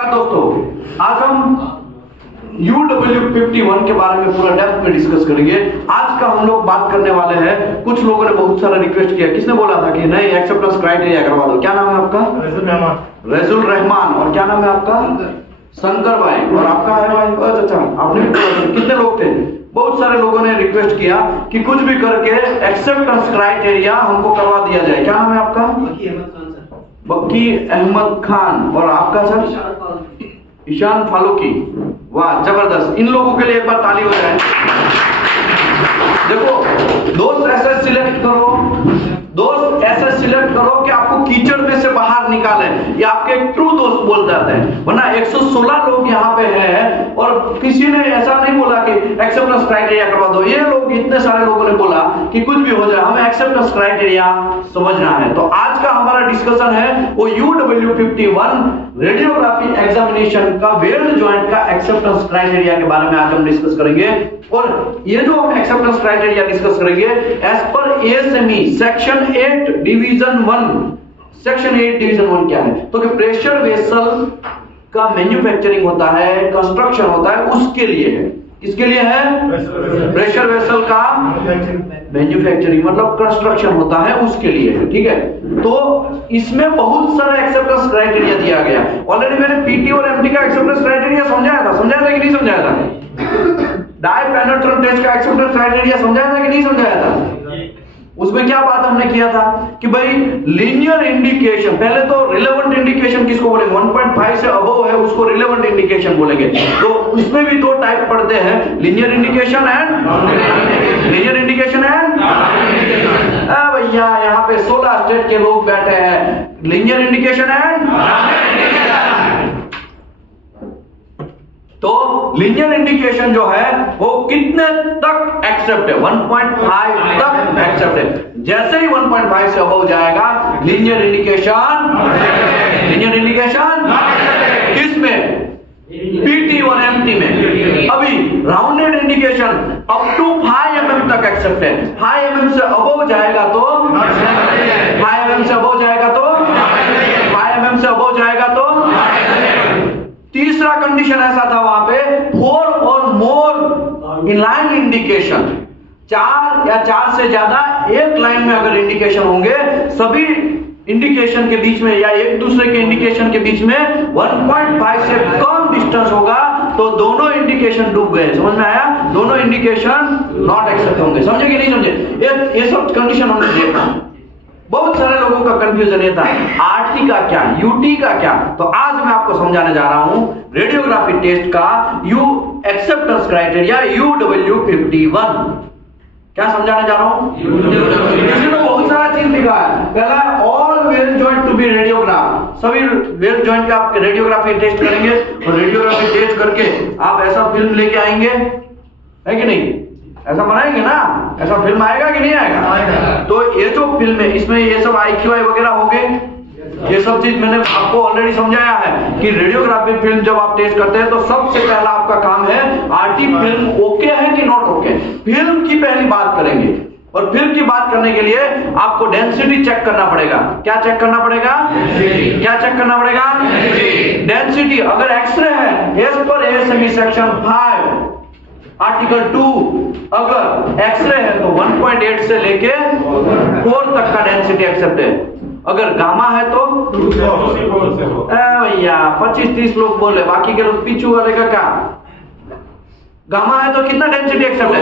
नमस्कार दोस्तों, आज हम UW51 के बारे में पूरा डेप्थ में डिस्कस करेंगे। आज का हम लोग बात करने वाले हैं। कुछ लोगों ने बहुत सारा रिक्वेस्ट किया, किसने बोला था कि नहीं एक्सेप्टेंस क्राइटेरिया करवा दो। क्या नाम है आपका? रजुल रहमान। और क्या नाम है आपका? शंकर भाई। और आपका है भाई? अच्छा, आपने कितने लोग थे? बहुत सारे लोगों ने रिक्वेस्ट किया कि कुछ भी करके एक्सेप्टेंस क्राइटेरिया हमको करवा दिया जाए। क्या नाम है आपका? बक्की अहमद खान। और आपका सर? ईशान फालूकी। वाह, जबरदस्त। इन लोगों के लिए एक बार ताली हो जाए। देखो दोस्त ऐसे सिलेक्ट करो कि आपको कीचड़ में से बाहर निकाले। ये आपके एक ट्रू दोस्त बोल जाते हैं, वरना 116 लोग यहाँ पे हैं और किसी ने ऐसा नहीं बोला कि एक्सेप्टेंस क्राइटेरिया करवा दो। ये लोग, इतने सारे लोगों ने बोला कि कुछ भी हो जाए, हमें एक्सेप्टेंस क्राइटेरिया समझना है। तो आज का हमारा डिस्कशन है वो UW51 रेडियोग्राफी एग्जामिनेशन का वेल्ड जॉइंट का एक्सेप्टेंस क्राइटेरिया के बारे में आज हम डिस्कस करेंगे। और ये जो हम एक्सेप्टेंस क्राइटेरिया डिस्कस करेंगे एज पर ASME section 8 division 1। Section 8 division 1 क्या है? तो कि प्रेशर वेसल का मैन्युफैक्चरिंग होता है, कंस्ट्रक्शन होता है, उसके लिए है। किसके लिए है? प्रेशर वेसल का मैन्युफैक्चरिंग मतलब कंस्ट्रक्शन होता है, उसके लिए है। ठीक है, तो इसमें बहुत सारा एक्सेप्टेंस क्राइटेरिया दिया गया। ऑलरेडी मैंने PT और MT का एक्सेप्टेंस क्राइटेरिया समझाया था कि नहीं समझाया था? डाई पेनिट्रेंट टेस्ट का एक्सेप्टेंस क्राइटेरिया समझाया था कि नहीं समझाया था? उसमें क्या बात हमने किया था कि भाई लीनियर इंडिकेशन, पहले तो रिलेवेंट इंडिकेशन किसको बोलेंगे? 1.5 से अबव है उसको रिलेवेंट इंडिकेशन बोलेंगे। तो उसमें भी दो टाइप पढ़ते हैं, लीनियर इंडिकेशन एंड भैया यहाँ पे 16 स्टेट के लोग बैठे हैं। लीनियर इंडिकेशन एंड तो लीनियर इंडिकेशन जो है वो कितने तक एक्सेप्ट है? 1.5 तक एक्सेप्ट है। जैसे ही 1.5 से अबव जाएगा लीनियर इंडिकेशन किसमें? PT और MT में। अभी rounded indication up to 5 mm तक एक्सेप्ट है। 5 mm से अबव जाएगा तो 5 mm से अबव जाएगा तो तीसरा कंडीशन ऐसा था वहां पे 4 और मोर इनलाइन इंडिकेशन। 4 या 4 से ज्यादा एक लाइन में अगर इंडिकेशन होंगे, सभी इंडिकेशन के बीच में या एक दूसरे के इंडिकेशन के बीच में 1.5 से कम डिस्टेंस होगा तो दोनों इंडिकेशन डूब गए। समझ में आया? दोनों इंडिकेशन नॉट एक्सेप्ट होंगे। समझे कि नहीं समझे? ये सब कंडीशन हमने देखा। बहुत सारे लोगों का कंफ्यूजन ये था RT का क्या, UT का क्या। तो आज मैं आपको समझाने जा रहा हूं रेडियोग्राफी टेस्ट का एक्सेप्टेंस क्राइटेरिया UW51। क्या समझाने जा रहा हूं? इसमें बहुत सारा चीज लिखा है। पहला all weld joint to be radiograph. सभी वेल जॉइंट का आप रेडियोग्राफी टेस्ट करेंगे और रेडियोग्राफी टेस्ट करके आप ऐसा फिल्म लेके आएंगे, है कि नहीं? ऐसा बनाएंगे ना? ऐसा फिल्म आएगा कि नहीं आएगा? तो ये जो फिल्म है इसमें ये सब IQI वगैरह होंगे। ये सब चीज मैंने आपको ऑलरेडी समझाया है कि रेडियोग्राफी फिल्म जब आप टेस्ट करते हैं तो सबसे पहला आपका काम है RT फिल्म ओके है कि नॉट ओके। फिल्म की पहली बात करेंगे और फिल्म की बात करने के लिए आपको डेंसिटी चेक करना पड़ेगा। क्या चेक करना पड़ेगा? डेंसिटी। अगर एक्सरे है एज पर ASME सेक्शन 5 आर्टिकल 2, अगर एक्सरे है तो 1.8 से लेके 4 तक का डेंसिटी एक्सेप्ट है। अगर गामा है तो भैया 25-30 लोग बोले, बाकी के लोग पीछू वाले का क्या? गामा है तो कितना डेंसिटी एक्सेप्ट है?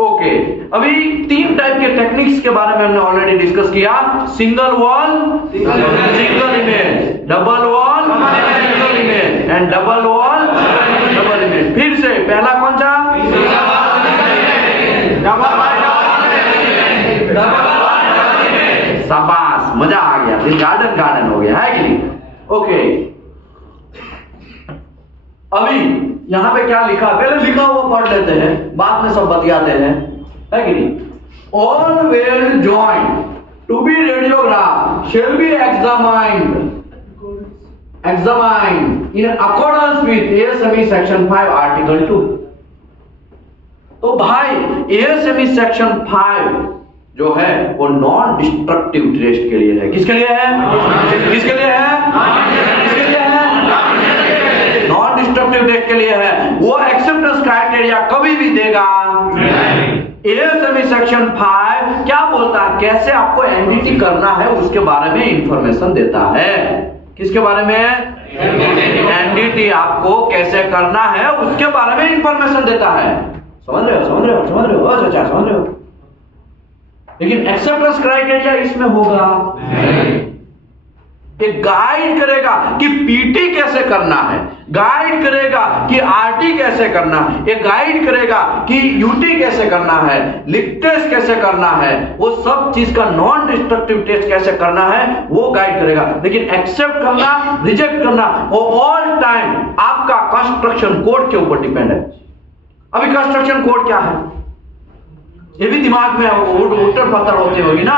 ओके, अभी 3 टाइप के टेक्निक्स के बारे में हमने ऑलरेडी डिस्कस किया। Single wall single image, double wall single image and double wall double image. फिर से पहला कौन सा? शाबाश, मजा आ गया। फिर गार्डन हो गया, है कि नहीं? ओके, अभी यहां पे क्या लिखा? पहले लिखा हुआ पढ़ लेते हैं, बाद में सब बतियाते हैं, है कि नहीं? All weld joint to be radiograph shall be examined in accordance with ASME section 5 article 2। तो भाई ASME सेक्शन 5 जो है वो नॉन डिस्ट्रक्टिव टेस्ट के लिए है। किसके लिए है? किसके लिए है? किसके लिए है? के लिए है, वो एक्सेप्टेंस क्राइटेरिया कभी भी देगा नहीं। एएसएमई सेक्शन 5 क्या बोलता है, कैसे आपको एनडीटी करना है उसके बारे में इंफॉर्मेशन देता है। किसके बारे में? एनडीटी आपको कैसे करना है उसके बारे में इंफॉर्मेशन देता है। समझ रहे हो? समझ रहे हो? समझ रहे हो? अच्छा, समझ रहे हो? लेकिन एक्सेप्टेंस क्राइटेरिया इसमें होगा नहीं। एक गाइड करेगा कि पीटी कैसे करना है, गाइड करेगा कि आरटी कैसे करना है, एक गाइड करेगा कि यूटी कैसे करना है, लिक टेस्ट कैसे करना है, वो सब चीज का नॉन डिस्ट्रक्टिव टेस्ट कैसे करना है वो गाइड करेगा। लेकिन एक्सेप्ट करना, रिजेक्ट करना वो ऑल टाइम आपका कंस्ट्रक्शन कोड के ऊपर डिपेंड है। अभी कंस्ट्रक्शन कोड क्या है ये भी दिमाग में उटर पत्थर होते होगी ना।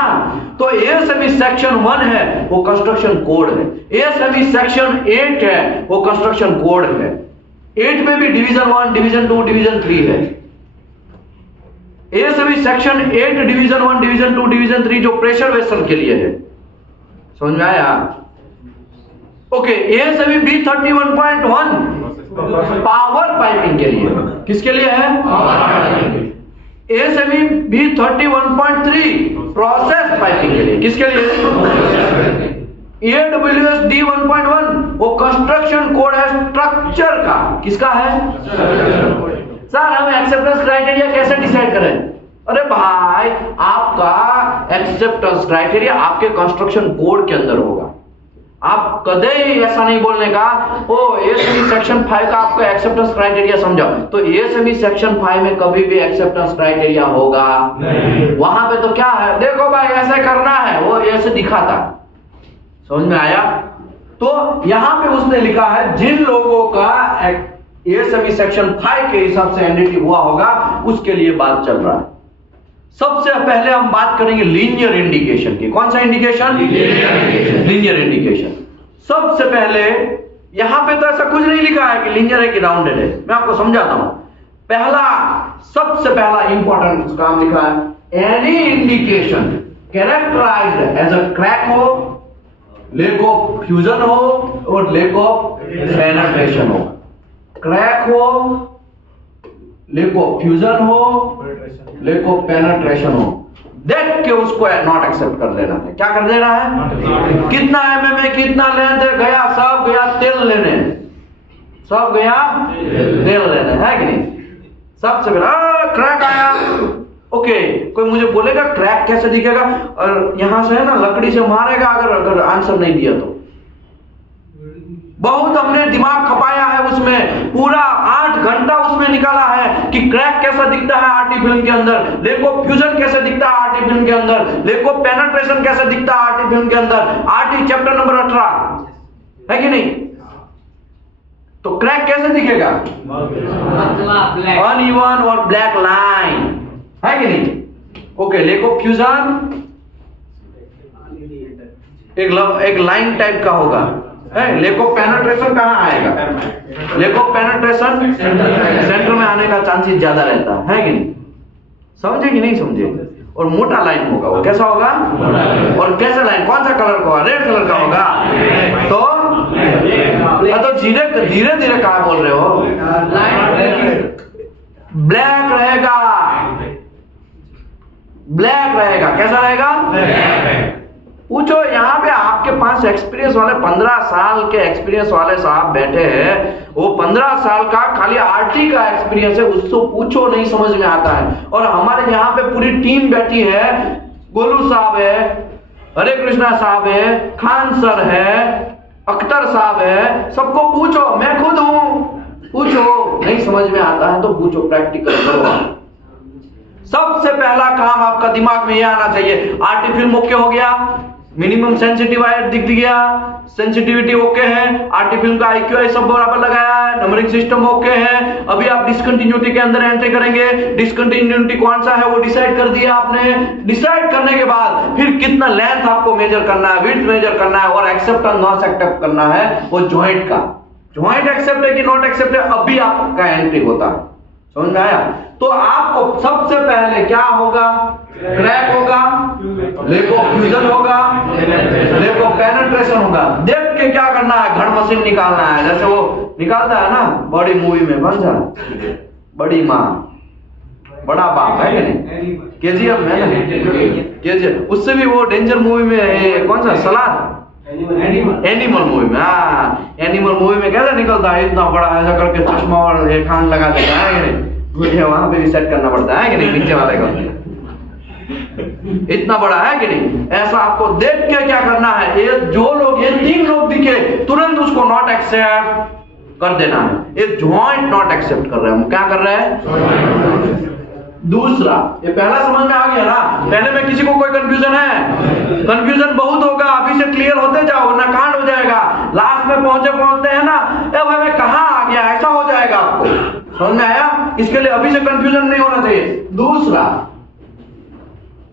तो एएसएमई सेक्शन 1 है वो कंस्ट्रक्शन कोड है, एएसएमई सेक्शन 8 है वो कंस्ट्रक्शन कोड है। 8 में भी डिवीजन 1, डिवीजन 2, डिवीजन 3 है। ASME section 8 division 1, division 2, division 3 जो प्रेशर वेसल के लिए है। समझ में आया? Okay, ASME B31.1 power piping के लिए, किसके लिए है? एएसएमई B31.3 प्रोसेस पाइपिंग के लिए, किसके लिए? AWS D1.1 वो कंस्ट्रक्शन कोड है स्ट्रक्चर का, किसका है? सर हम एक्सेप्टेंस क्राइटेरिया कैसे डिसाइड करें? अरे भाई आपका एक्सेप्टेंस क्राइटेरिया आपके कंस्ट्रक्शन कोड के अंदर होगा। आप कदे ही ऐसा नहीं बोलने का ओ एएसएमई सेक्शन 5 का आपको एक्सेप्टेंस क्राइटेरिया समझाओ, तो एएसएमई सेक्शन 5 में कभी भी एक्सेप्टेंस क्राइटेरिया होगा नहीं। वहां पे तो क्या है, देखो भाई ऐसे करना है, वो ऐसे दिखाता। समझ में आया? तो यहां पे उसने लिखा है जिन लोगों का एएसएमई सेक्शन 5 के हिसाब से एनडीटी हुआ होगा उसके लिए बात चल रहा है। सबसे पहले हम बात करेंगे लीनियर इंडिकेशन की। कौन सा इंडिकेशन? Linear indication. सबसे पहले यहां पे तो ऐसा कुछ नहीं लिखा है कि लीनियर है कि राउंडेड है, मैं आपको समझाता हूं। सबसे पहला इंपॉर्टेंट काम लिखा है any indication characterised as a crack हो, लेक ऑफ फ्यूजन हो और लेक ऑफ पेनिट्रेशन हो। क्रैक हो, लेक ऑफ फ्यूजन हो, लेक ऑफ पेनिट्रेशन हो, देख के उसको नॉट एक्सेप्ट कर लेना है। क्या कर देना है? कितना एमएम है, कितना लेंथ है, गया सब गया तेल लेने, सब गया तेल लेने, है कि नहीं? सबसे पहले क्रैक आया, ओके कोई मुझे बोलेगा क्रैक कैसे दिखेगा, और यहां से है ना लकड़ी से मारेगा अगर आंसर नहीं दिया तो। बहुत हमने दिमाग खपाया है उसमें, पूरा 8 घंटा उसमें निकाला है कि क्रैक कैसा दिखता है आरटी फिल्म के अंदर, लेक ऑफ फ्यूजन कैसे दिखता है आरटी फिल्म के अंदर, लेक ऑफ पेनिट्रेशन कैसे दिखता है आरटी फिल्म के अंदर। आरटी चैप्टर नंबर 18 है कि नहीं? तो क्रैक कैसे दिखेगा? अनइवन और ब्लैक लाइन, है कि नहीं? ओके, लेक ऑफ फ्यूजन एक लाइन टाइप का होगा। लेक ऑफ पेनिट्रेशन कहां आएगा? लेक ऑफ पेनिट्रेशन सेंटर में आने का चांसेस ज्यादा रहता है कि नहीं? समझे कि नहीं समझे? और मोटा लाइन होगा, वो कैसा होगा? और कैसा लाइन, कौन सा कलर का होगा? रेड कलर का होगा। तो धीरे धीरे कहा बोल रहे हो? ब्लैक रहेगा, ब्लैक रहेगा। कैसा रहेगा? पूछो, यहाँ पे आपके पास एक्सपीरियंस वाले 15 साल के एक्सपीरियंस वाले साहब बैठे हैं, वो 15 साल का खाली आरटी का एक्सपीरियंस है, उसको पूछो नहीं समझ में आता है। और हमारे यहाँ पे पूरी टीम बैठी है, गोलू साहब है, हरे कृष्णा साहब है, खान सर है, अख्तर साहब है, सबको पूछो, मैं खुद हूं, पूछो। नहीं समझ में आता है तो पूछो, प्रैक्टिकल करो। सबसे पहला काम आपका दिमाग में यह आना चाहिए, आरटी फिल्म ओके हो गया, मिनिमम सेंसिटिव दिख गया, सेंसिटिविटी ओके है, आरटी फिल्म का IQI सब बराबर लगाया है, नंबरिंग सिस्टम ओके है। अभी आप डिसकंटिन्यूटी के अंदर एंट्री करेंगे, डिसकंटिन्यूटी कौन सा है वो डिसाइड कर दिया आपने। डिसाइड करने के बाद फिर कितना लेंथ आपको मेजर करना है, विड्थ मेजर करना है, और एक्सेप्ट और नॉट एक्सेप्ट करना है वो जॉइंट का। जॉइंट एक्सेप्ट है कि नॉट एक्सेप्ट है, अभी आपका एंट्री होता है। समझ में आया? तो आपको सबसे पहले क्या होगा? क्रैक होगा, लेको फ्यूजन होगा, लेको पेनिट्रेशन होगा। देख के क्या करना है? घड़ मशीन निकालना है, जैसे वो निकालता है ना बड़ी मूवी में, कौन सा बड़ी माँ बड़ा बाप है कि नहीं, केजीएफ में ना, केजीएफ, उससे भी वो डेंजर मूवी में कौन सा सलाद, एनिमल मूवी में, हाँ एनिमल मूवी में कैसे निकलता है इतना बड़ा, ऐसा करके चश्मा और एक कान लगा देता है कि नहीं, मुझे वहां पे भी सेट करना पड़ता है कि नहीं, नीचे वाले को इतना बड़ा है कि नहीं। ऐसा आपको देख के क्या करना है? ये जो लोग, ये 3 लोग दिखे तुरंत उसको नॉट एक्सेप्ट कर देना है। ये जॉइंट नॉट एक्सेप्ट कर रहे हैं, हम क्या कर रहे हैं? दूसरा, ये पहला समझ में आ गया ना? पहले में किसी को कोई कंफ्यूजन है? कंफ्यूजन बहुत होगा, अभी से क्लियर होते जाओ वरना कांड हो जाएगा। लास्ट में पहुंचते हैं ना, ए भाई मैं कहां आ गया, ऐसा हो जाएगा आपको। समझ में आया? इसके लिए अभी से कंफ्यूजन नहीं होना चाहिए। दूसरा,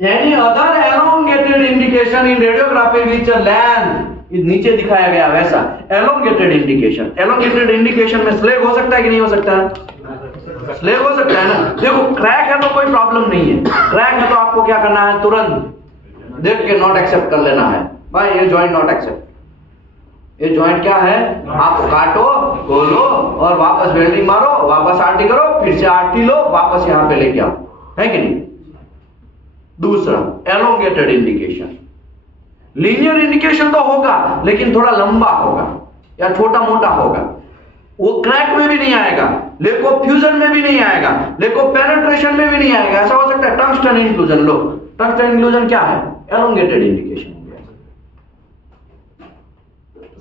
एनी अदर एलोंगेटेड इंडिकेशन इन रेडियोग्राफी विच लेंथ, नीचे दिखाया गया वैसा एलोंगेटेड इंडिकेशन। एलोंगेटेड इंडिकेशन में स्लेग हो सकता है कि नहीं हो सकता है? स्लेग हो सकता है ना। देखो क्रैक है तो कोई प्रॉब्लम नहीं है, क्रैक है तो आपको क्या करना है? तुरंत देख के नॉट एक्सेप्ट कर लेना है, भाई ये जॉइंट नॉट एक्सेप्ट। ये जॉइंट क्या है? आप काटो, खोलो और वापस वेल्डिंग मारो, वापस आरटी करो, फिर से आरटी लो, वापस यहां पे लेके आओ, है कि नहीं? दूसरा, एलोंगेटेड इंडिकेशन। लीनियर इंडिकेशन तो होगा लेकिन थोड़ा लंबा होगा या छोटा मोटा होगा, वो क्रैक में भी नहीं आएगा, लेको फ्यूजन में भी नहीं आएगा, लेको पेनिट्रेशन में भी नहीं आएगा। ऐसा हो सकता है टंगस्टन इंक्लूजन। लो, टंगस्टन इंक्लूजन क्या है? एलोंगेटेड इंडिकेशन हो गया।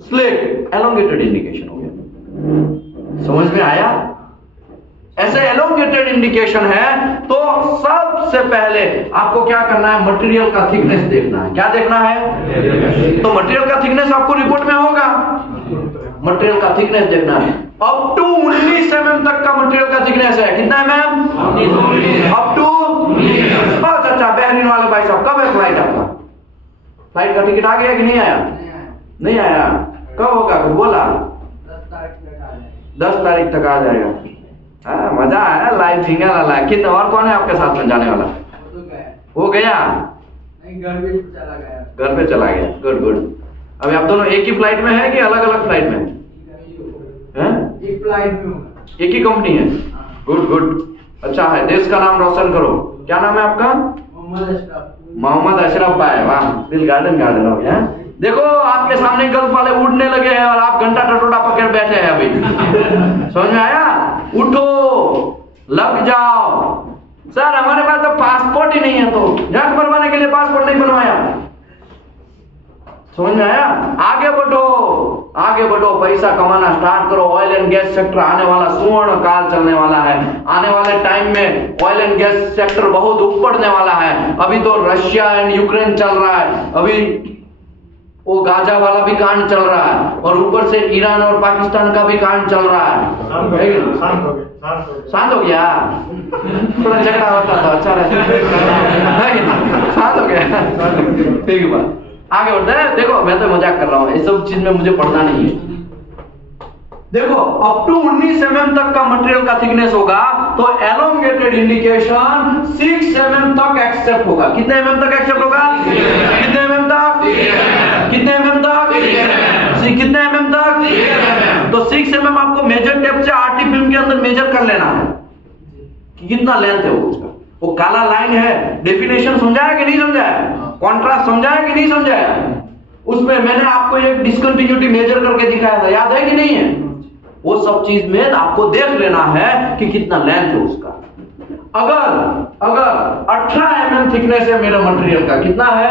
स्लेग एलोंगेटेड इंडिकेशन हो गया। समझ में आया? ऐसे एलोंगेटेड इंडिकेशन है तो सबसे पहले आपको क्या करना है? मटेरियल का थिकनेस देखना है। क्या देखना है? तो मटेरियल का थिकनेस आपको रिपोर्ट में होगा, मटेरियल का थिकनेस देखना है। अप टू 19 mm तक का मटेरियल का थिकनेस है। कितना है मैम? Up to. बहुत अच्छा, बहरीन वाले भाई साहब, कब है फ्लाइट आपका? फ्लाइट का टिकट आ गया कि नहीं आया? नहीं आया, कब होगा? कुछ बोला? 10 तारीख तक आ जाएगा। हाँ, मजा आया, लाइव जिंगल वाला। कितना और कौन है आपके साथ में जाने वाला? हो गया? नहीं, घर पे चला गया। घर पे चला गया, गुड गुड। अभी आप दोनों एक ही फ्लाइट में है कि अलग अलग फ्लाइट में हैं? एक फ्लाइट में होगा, एक ही कंपनी है। गुड गुड, अच्छा है। देश का नाम रोशन करो। क्या नाम है आपका? मोहम्मद अशरफ भाई। वाह, दिल गार्डन गार्डन हो गया। देखो आपके सामने गल्फ वाले उड़ने लगे हैं और आप घंटा टटोटा पकड़ बैठे हैं अभी। समझ में आया? उठो, लग जाओ। सर हमारे पास तो पासपोर्ट ही नहीं है, तो जंग बनवाने के लिए पासपोर्ट नहीं बनवाया। समझ में आया? आगे बढ़ो, आगे बढ़ो, पैसा कमाना स्टार्ट करो। ऑयल एंड गैस सेक्टर आने वाला स्वर्ण काल चलने वाला है। आने वाले टाइम में ऑयल एंड गैस सेक्टर बहुत उपड़ने वाला है। अभी तो रशिया एंड यूक्रेन चल रहा है, अभी वो गाजा वाला भी कांड चल रहा है, और ऊपर से ईरान और पाकिस्तान का भी कांड चल रहा है। शांत हो गया? थोड़ा झगड़ा होता था, अच्छा रहता। शांत हो गया? ठीक बात, आगे बढ़ते हैं। देखो मैं तो मजाक कर रहा हूँ, इस सब चीज में मुझे पढ़ना नहीं है। देखो अप टू 19 mm तक का मटेरियल का थिकनेस होगा तो एलोंगेटेड इंडिकेशन 6 mm तक एक्सेप्ट होगा। कितने mm तक एक्सेप्ट होगा? कितने mm तक? कितने mm तक? कितने mm तक? तो 6 mm आपको मेजर टेप से आरटी फिल्म के अंदर मेजर कर लेना है कि कितना लेंथ है वो उसका। वो काला लाइन है, डेफिनेशन समझाया कि नहीं समझाया? कॉन्ट्रास्ट समझाया कि नहीं समझाया? उसमें मैंने आपको एक डिस्कंटिन्यूटी मेजर करके दिखाया था, याद है कि नहीं है? वो सब चीज में आपको देख लेना है कि कितना लेंथ है उसका। अगर 18 mm थिकनेस है मेरा मटेरियल का, कितना है?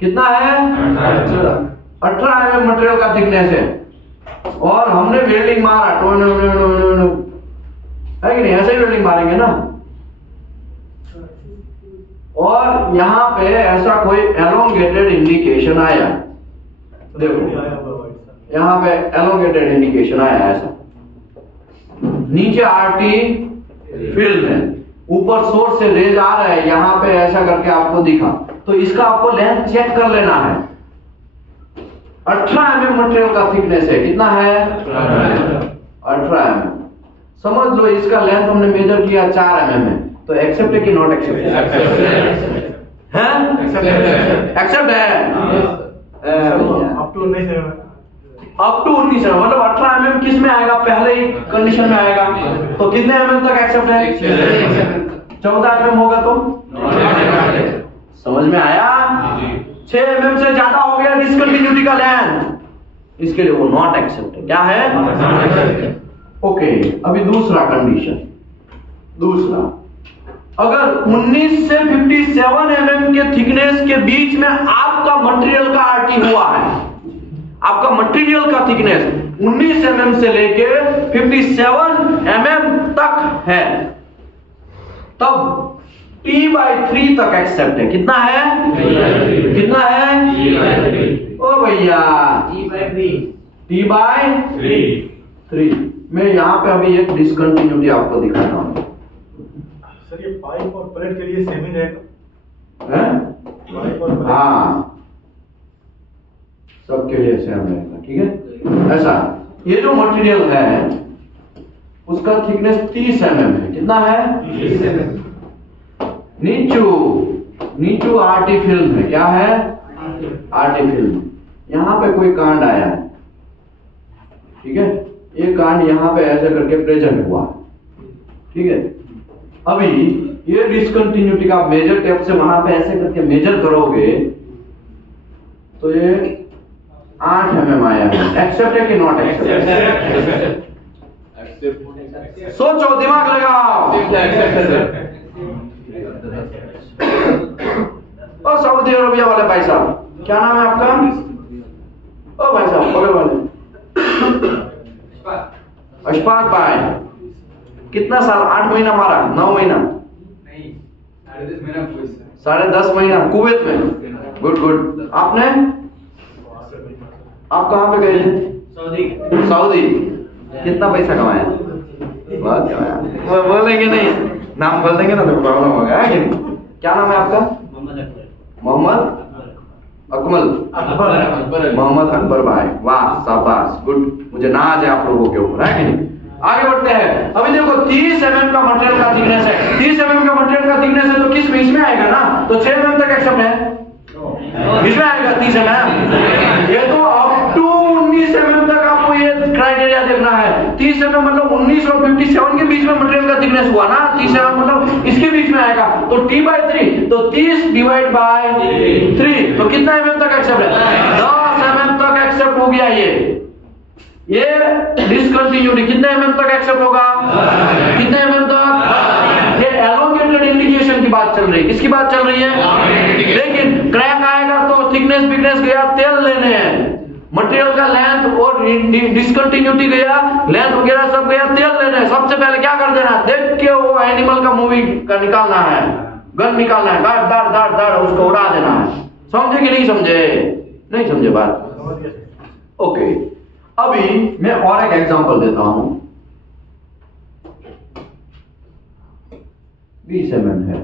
कितना है? 18 mm मटेरियल का थिकनेस है, और हमने वेल्डिंग मारा है कि नहीं? ऐसे ही वेल्डिंग मारेंगे ना। और यहां पे ऐसा कोई एलोंगेटेड इंडिकेशन आया, देखो यहां पे एलोंगेटेड इंडिकेशन आया ऐसा, नीचे आरटी फील्ड है, ऊपर सोर्स से रेज आ रहा है, यहां पे ऐसा करके आपको दिखा, तो इसका आपको लेंथ चेक कर लेना है। 18 mm मटेरियल का थिकनेस है, कितना है? 18 mm। समझ लो इसका लेंथ हमने मेजर किया 4 mm है, तो एक्सेप्ट है कि नॉट एक्सेप्ट है? एक्सेप्ट है। अप टू 19 mm मतलब 18 mm किस में आएगा? पहले ही कंडीशन में आएगा। तो कितने mm तक एक्सेप्ट है? 14 mm होगा तो समझ में आया? 6 mm से ज्यादा हो गया डिसकंटिन्यूटी का लेंथ, इसके लिए वो नॉट एक्सेप्ट है। क्या है? ओके, अभी दूसरा कंडीशन। दूसरा, अगर 19 से 57 mm के थिकनेस के बीच में आपका मटेरियल का आरटी हुआ है, आपका मटेरियल का थिकनेस 19 mm से लेके 57 mm तक है, तब T/3 तक एक्सेप्ट है। कितना है? कितना है? ओ भैया T/3। मैं यहाँ पे अभी एक डिसकंटिन्यूटी आपको दिखाता हूँ। सर ये पाइप और प्लेट के लिए सेम ही रहेगा? हाँ, सबके लिए सेम रहेगा। ठीक है, ऐसा ये जो मटेरियल है उसका थिकनेस 30 mm है। कितना है? 30 mm। नीचू आरटी फिल्म है। क्या है? RT film. यहाँ पे कोई कांड आया है, ठीक है, ये कांड यहाँ पे ऐसे करके प्रेजेंट हुआ, ठीक है। अभी ये डिसकंटिन्यूटी का मेजर टेप से वहां पे ऐसे करके मेजर करोगे तो ये 8 mm आया है। एक्सेप्ट है कि नॉट एक्सेप्ट? सोचो, दिमाग लगाओ। ओ सऊदी अरबिया वाले भाई साहब, क्या नाम है आपका? ओ भाई साहब बगल वाले, अशफाक भाई, कितना साल? 8 महीना मारा? 9 महीना? नहीं, 10.5 महीना कुवैत में। Good good. आपने? आप कहाँ पे गए थे? सऊदी। कितना पैसा कमाया? बहुत कमाया। बोलेंगे नहीं, नाम बोल देंगे ना तो प्रॉब्लम होगा। क्या नाम है आपका? मोहम्मद अकमल। मोहम्मद अकबर भाई, वाह शाबाश, गुड। मुझे नाज है आप लोगों के ऊपर, है कि नहीं? आगे बढ़ते हैं। अभी देखो 30 mm का मटेरियल का थिकनेस है। 30 mm का मटेरियल का थिकनेस है तो किस में? इसमें आएगा ना, तो 6 mm तक एक्सेप्ट है। इसमें आएगा 30 mm। ये तो अप टू 19 mm तक आपको ये क्राइटेरिया देखना है। 30 mm मतलब 19 और 57 के बीच में मटेरियल का थिकनेस हुआ ना, 30 mm मतलब इसके बीच में आएगा। तो T/3, तो 30 डिवाइड बाय 3, तो कितना mm तक एक्सेप्ट है? 10 mm तक एक्सेप्ट हो गया। ये डिसकंटिन्यूटी कितने mm तक एक्सेप्ट होगा? कितने mm तक? ये एलोंगेटेड इंडिकेशन की बात चल रही है। किसकी बात चल रही है? लेकिन क्रैक आएगा तो थिकनेस बिकनेस गया, तेल लेने हैं, मटेरियल का लेंथ और डिसकंटिन्यूटी गया, लेंथ वगैरह सब गया, तेल लेने। सबसे पहले क्या कर देना? देख के वो एनिमल का मूवी का निकालना है, गन निकालना है, दाड़ दाड़ दाड़ दाड़ उसको उड़ा देना है। समझे कि नहीं समझे? नहीं समझे बात? ओके, अभी मैं और एक एग्जांपल देता हूं। 20 mm है,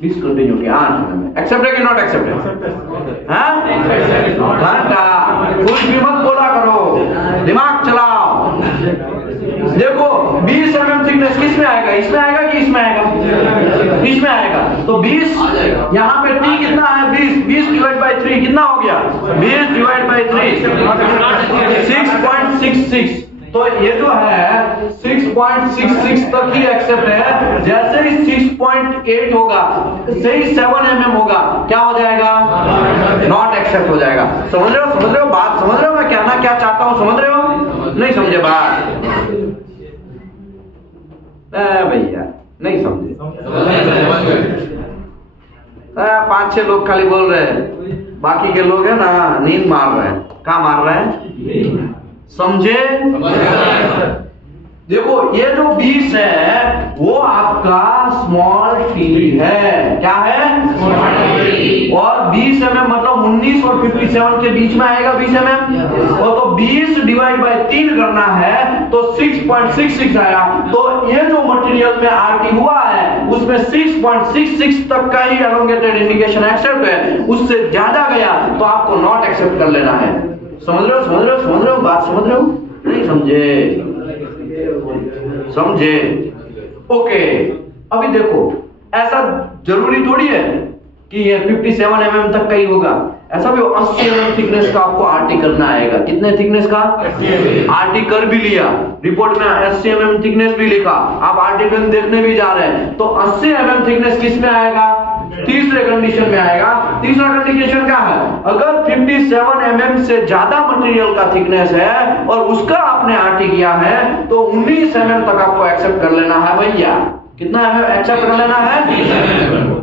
डिसकंटिन्यूटी 8 mm। एक्सेप्ट है कि नॉट एक्सेप्ट है? हाँ? घंटा कुछ भी मत बोला करो, दिमाग चलाओ। देखो 20 mm थिकनेस किस में आएगा? इसमें आएगा कि इसमें आएगा? इसमें आएगा। तो 20, यहाँ पे T कितना है? 20 डिवाइड बाई 3 कितना हो गया? 20 डिवाइड बाई 3 6.66। तो ये जो है 6.66 तक ही एक्सेप्ट है। जैसे ही 6.8 होगा, सही 7 mm होगा, क्या हो जाएगा? नॉट एक्सेप्ट हो जाएगा। समझ रहे हो? समझ रहे हो बात? समझ रहे हो मैं कहना क्या चाहता हूं? समझ रहे हो? नहीं समझे बात? भैया नहीं समझे। 5-6 लोग खाली बोल रहे हैं, बाकी के लोग है ना नींद मार रहे हैं। कहाँ मार रहे हैं? समझे? देखो ये जो 20 है वो आपका स्मॉल टी है। क्या है? और 20 mm मतलब 19 और 57 के बीच में आएगा 20 mm। और तो 20 डिवाइड बाय 3 करना है तो 6.66 आया। तो ये जो मटेरियल में आरटी हुआ है उसमें 6.66 तक का ही एलोंगेटेड इंडिकेशन एक्सेप्ट है। उससे ज्यादा गया तो आपको नॉट एक्सेप्ट कर लेना है। समझ रहे हो? समझ रहे हो? समझ रहे हो बात? समझ रहे हो? नहीं समझे? समझे? ओके, अभी देखो ऐसा जरूरी थोड़ी है कि ये 57 mm तक का ही होगा, ऐसा भी 80 mm थिकनेस का आपको आरटी करना आएगा। कितने थिकनेस का? आरटी कर भी लिया, रिपोर्ट में 80 mm थिकनेस भी लिखा, आप आरटी फिल्म देखने भी जा रहे हैं, तो 80 mm थिकनेस किस में आएगा? तीसरे कंडीशन में आएगा। तीसरा कंडीशन क्या है? अगर 57 mm से ज्यादा मटेरियल का थिकनेस है और उसका आपने आरटी किया है तो 19 mm तक आपको एक्सेप्ट कर लेना है भैया। कितना mm एक्सेप्ट कर लेना है?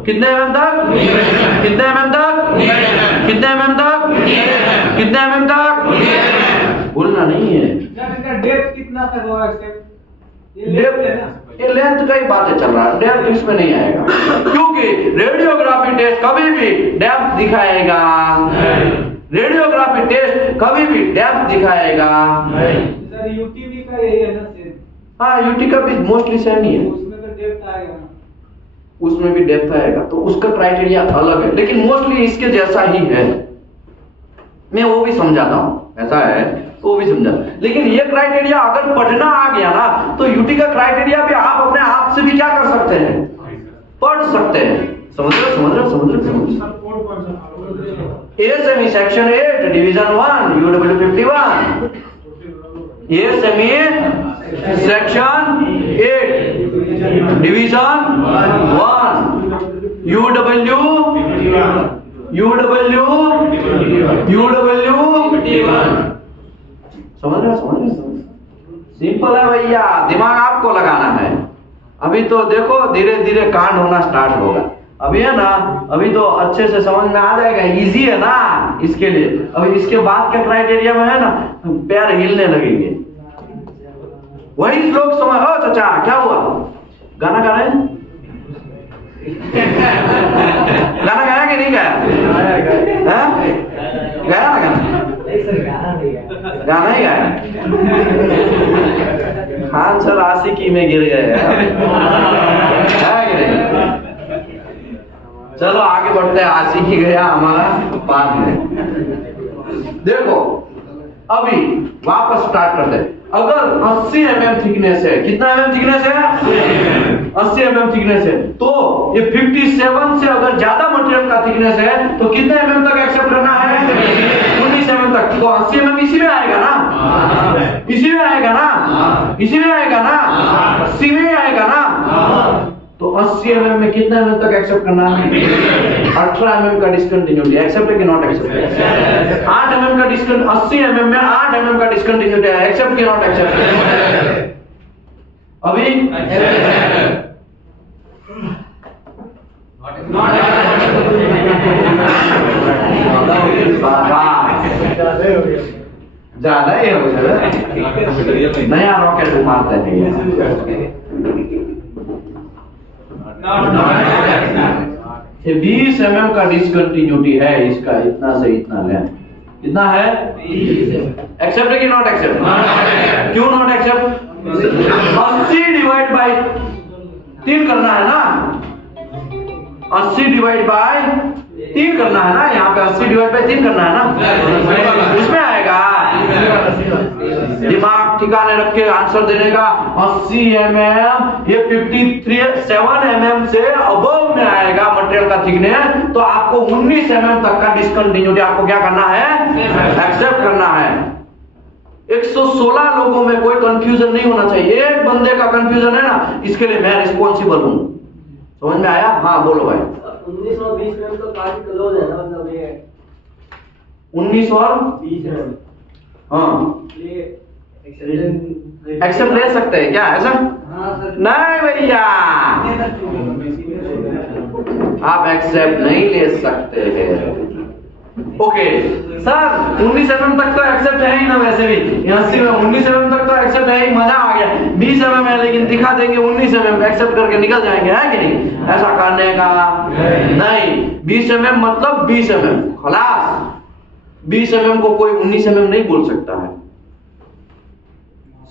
कितने mm तक? कितने mm तक? कितने mm तक? कितने mm तक? बोलना नहीं है। इसका डेप्थ कितना तक होगा एक्सेप्ट? ये लेंथ का ही बातें चल रहा है, डेप्थ इसमें नहीं आएगा, क्योंकि रेडियोग्राफी टेस्ट कभी भी डेप्थ दिखाएगा। रेडियोग्राफी टेस्ट कभी भी डेप्थ दिखाएगा। सर यूटीवी का यही है ना सेम? हाँ, यूटी का भी मोस्टली सेम ही है, उसमें तो डेप्थ आएगा ना? उसमें भी डेप्थ आएगा, तो उसका क्राइटेरिया अलग है, लेकिन मोस्टली इसके जैसा ही है। मैं वो भी समझाता हूँ, ऐसा है वो भी समझा। लेकिन ये क्राइटेरिया अगर पढ़ना आ गया ना तो यूटी का क्राइटेरिया भी आप अपने आप से भी क्या कर सकते हैं? पढ़ सकते हैं। समझ रहे? समझ रहे? समझ रहे? ASME section 8 division 1 UW 51। ASME section 8 division 1 UW 51। समझ रहे? समझ रहे? सिंपल है भैया, दिमाग आपको लगाना है। अभी तो देखो धीरे धीरे कांड होना स्टार्ट होगा। अभी है ना, अभी तो अच्छे से समझ में आ जाएगा, इजी है ना इसके लिए। अभी इसके बाद के क्राइटेरिया में है ना पैर हिलने लगेंगे, वही लोग समझ। ओ चाचा क्या हुआ? गाना गा रहे हैं? गाना गाया कि नहीं गाया? गाया ना गाना? गाना ही गाया। खान सर आशिकी में गिर गए है कि नहीं? चलो आगे बढ़ते हैं, आशिकी गया हमारा बाद में। देखो अभी वापस स्टार्ट करते हैं। अगर 80 mm थिकनेस है, कितना mm थिकनेस है? 80 mm थिकनेस है, तो ये 57 से अगर ज्यादा मटेरियल का थिकनेस है तो कितने mm तक एक्सेप्ट करना है? 19 mm तक। तो 80 mm इसी में आएगा ना? इसी में आएगा ना? इसी में आएगा ना? 80 में आएगा ना? तो 80 mm में कितना mm तक एक्सेप्ट करना है? 18 mm का डिस्कंटिन्यूटी। एक्सेप्ट है कि नॉट एक्सेप्ट? 8 mm का डिस्कंटिन्यूटी, 80 mm में 8 mm का डिस्कंटिन्यूटी है। एक्सेप्ट कि नॉट एक्सेप्ट? अभी ज्यादा ही हो गया, नया रॉकेट मारते हैं। ये 20 mm का डिस्कंटिन्यूटी है इसका, इतना से इतना लेंथ। कितना है? एक्सेप्ट है कि नॉट एक्सेप्ट? क्यों नॉट एक्सेप्ट? 80 डिवाइड बाय 3 करना है ना? 80 डिवाइड बाय 3 करना है ना? यहाँ पे 80 डिवाइड बाय 3 करना है ना? उसमें आएगा। दिमाग ठिकाने रख के आंसर देने का। 80 mm, ये 57 mm से अबव में आएगा मटेरियल का थिकनेस, तो आपको 19 mm तक का डिस्कंटिन्यूटी आपको क्या करना है? एक्सेप्ट करना है। 116 लोगों में कोई कंफ्यूजन नहीं होना चाहिए। एक बंदे का कंफ्यूजन है ना, इसके लिए मैं रिस्पॉन्सिबल हूं। समझ में आया? हाँ बोलो भाई। 19 और 20 में तो काफी क्लोज है ना, मतलब ये 19 और 20 में हाँ एक्सेप्ट एक्सेप्ट ले सकते हैं क्या ऐसा? नहीं भैया, आप एक्सेप्ट नहीं ले सकते हैं। ओके सर, 19 mm तक तो एक्सेप्ट है ही ना, वैसे भी 80 में 19 mm तक तो एक्सेप्ट है ही, मजा आ गया। 20 mm है लेकिन दिखा देंगे 19 mm एक्सेप्ट करके निकल जाएंगे, है कि नहीं? ऐसा करने का नहीं। 20 mm मतलब 20 mm खलास। 20 mm को कोई 19 mm नहीं बोल सकता है।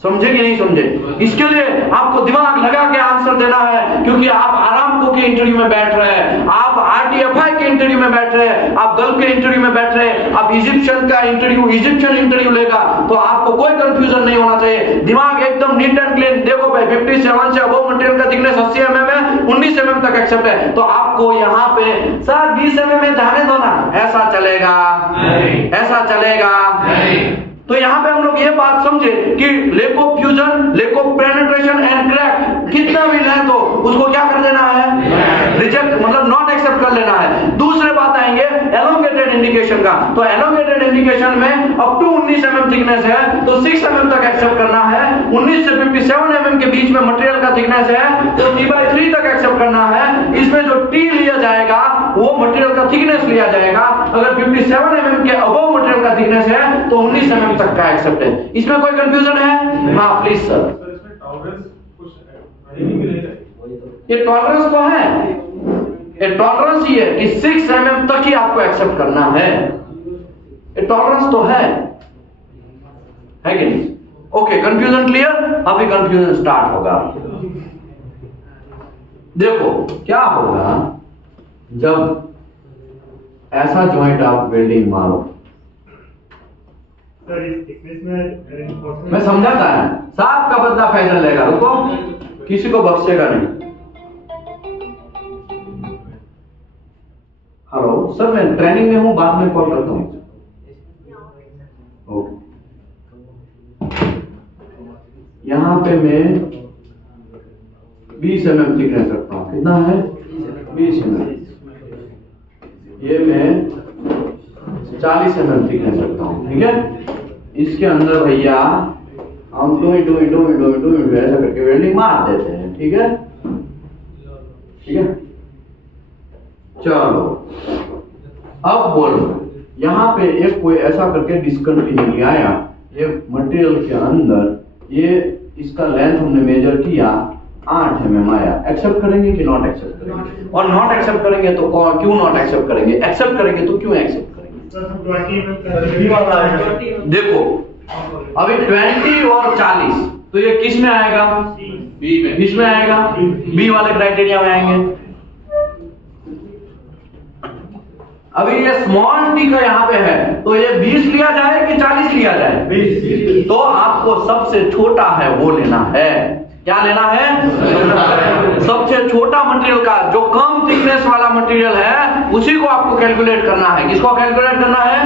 समझे कि नहीं समझे? इसके लिए आपको दिमाग लगा के आंसर देना है, क्योंकि आप आरामको के इंटरव्यू में बैठ रहे हैं, आप आरटीएफआई के इंटरव्यू में बैठ रहे हैं, आप गल्फ के इंटरव्यू में बैठ रहे हैं, आप इजिप्शियन का इंटरव्यू लेगा, तो आपको कोई कंफ्यूजन नहीं होना चाहिए। दिमाग एकदम नीट एंड क्लीन। देखो भाई, भाई 57 से अबव मटेरियल का थिकनेस 80 mm है, 19 mm तक एक्सेप्ट है, तो आपको यहाँ पे सर 20 mm में जाने दो ना, ऐसा चलेगा नहीं, ऐसा चलेगा नहीं। तो यहाँ पे हम लोग ये बात समझे कि lake of fusion, lack of penetration and crack कितना भी है तो उसको क्या कर देना है, रिजेक्ट मतलब नॉट एक्सेप्ट कर लेना है। दूसरे बात आएंगे एलोंगेटेड इंडिकेशन का, तो एलोंगेटेड इंडिकेशन में अप टू 19 mm थिकनेस है तो 6 mm तक एक्सेप्ट करना है, 19 से 57 mm के बीच में मटेरियल का थिकनेस है तो t/3 तक एक्सेप्ट करना है। इसमें जो t लिया जाएगा वो मटेरियल का थिकनेस लिया जाएगा, अगर 57 mm के अबव मटेरियल का थिकनेस है तो 19 mm तक का एक्सेप्ट है। इसमें कोई कंफ्यूजन है? हाँ प्लीज सर। इसमें टॉलरेंस कुछ नहीं चाहिए, ये टॉलरेंस तो है, ये टॉलरेंस ही है कि 6 mm तक ही आपको एक्सेप्ट करना है, ये टॉलरेंस तो है कि नहीं? Okay, confusion clear? अभी कंफ्यूजन स्टार्ट होगा। देखो क्या होगा जब ऐसा जॉइंट आप वेल्डिंग मारो, सर इस थिकनेस में मैं समझाता है, सांप का बदला फैशन लेगा, रुको किसी को बख्शेगा नहीं। हेलो सर, मैं ट्रेनिंग में हूं, बाद में कॉल करता हूं। ओके, यहां पे मैं 20 mm थिकनेस रखता हूं, कितना है 20 mm। ये मैं 40 mm थिकनेस रखता हूं, ठीक है। इसके अंदर भैया हम टू ऐसा करके वेल्डिंग मार देते हैं, ठीक है, ठीक है। चलो अब बोलो, यहाँ पे एक कोई ऐसा करके डिस्कंटिन्यूटी आया, ये मटेरियल के अंदर ये इसका लेंथ हमने मेजर किया 8 mm आया, एक्सेप्ट करेंगे कि नॉट एक्सेप्ट करेंगे? और नॉट एक्सेप्ट करेंगे तो क्यों नॉट एक्सेप्ट करेंगे? एक्सेप्ट करेंगे तो क्यों एक्सेप्ट करेंगे? देखो अभी 20 और 40 तो ये किस में आएगा? बी में। किस में आएगा? बी वाले क्राइटेरिया में आएंगे। अभी ये स्मॉल टी का यहाँ पे है तो ये 20 लिया जाए कि 40 लिया जाए? 20। तो आपको सबसे छोटा है वो लेना है। क्या लेना है? सबसे छोटा मटेरियल का, जो कम थिकनेस वाला मटेरियल है उसी को आपको कैलकुलेट करना है। किसको कैलकुलेट करना है?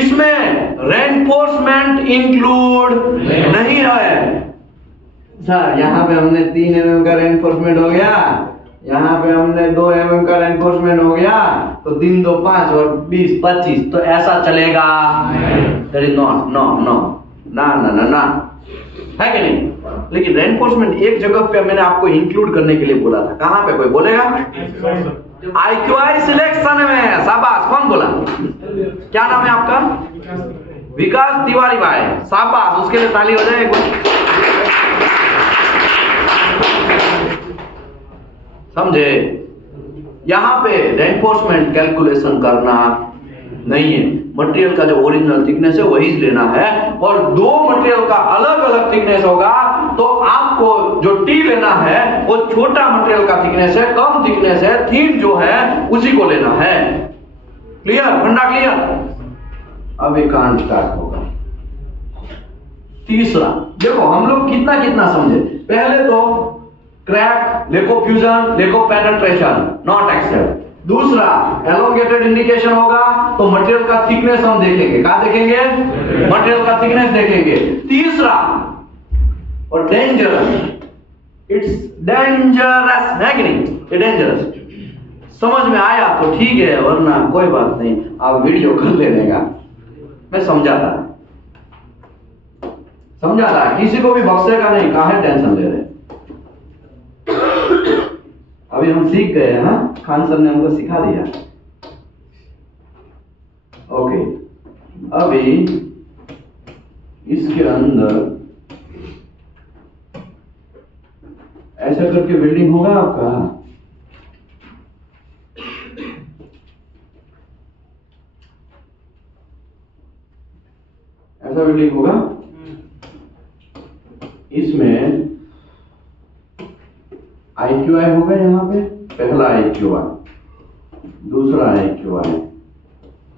इसमें रेनफोर्समेंट इंक्लूड नहीं है सर। यहाँ पे हमने 3 mm का रेनफोर्समेंट हो गया, यहाँ पे हमने 2 mm का रेनफोर्समेंट हो गया, तो 3 2 5 और 20 25, तो ऐसा चलेगा? That is not, no no, ना ना ना ना, है कि नहीं? लेकिन रेनफोर्समेंट एक जगह पे मैंने आपको इंक्लूड करने के लिए बोला था, कहां पे? कोई बोलेगा? IQI सिलेक्शन में। शाबाश, कौन बोला? क्या नाम है आपका? विकास तिवारी भाई, शाबाश, उसके लिए ताली हो जाए एक बार। समझे? यहां पे रेनफोर्समेंट कैलकुलेशन करना नहीं है, मटेरियल का जो ओरिजिनल थिकनेस है वही लेना है। और दो मटेरियल का अलग अलग थिकनेस होगा तो आपको जो टी लेना है वो छोटा मटेरियल का थिकनेस है, कम थिकनेस है, थीन जो है उसी को लेना है। क्लियर? फंडा क्लियर? अब एक कांड स्टार्ट होगा। तीसरा देखो, हम लोग कितना कितना समझे। पहले तो crack, lack of fusion, lack of penetration, not accept. दूसरा एलोंगेटेड इंडिकेशन होगा तो मटेरियल का थिकनेस हम देखेंगे। क्या देखेंगे? मटेरियल का थिकनेस देखेंगे। तीसरा और डेंजरस, इट्स डेंजरस, है कि नहीं? ये डेंजरस। समझ में आया तो ठीक है, वरना कोई बात नहीं, आप वीडियो कर लेने का, मैं समझाता किसी को भी बख्शेगा नहीं, काहे टेंशन ले रहे। अभी हम सीख गए हैं, हाँ, खान सर ने हमको सिखा दिया। ओके, अभी इसके अंदर ऐसा करके बिल्डिंग होगा आपका। ऐसा बिल्डिंग होगा, इसमें IQI होगा। यहाँ पे पहला IQI, दूसरा IQI,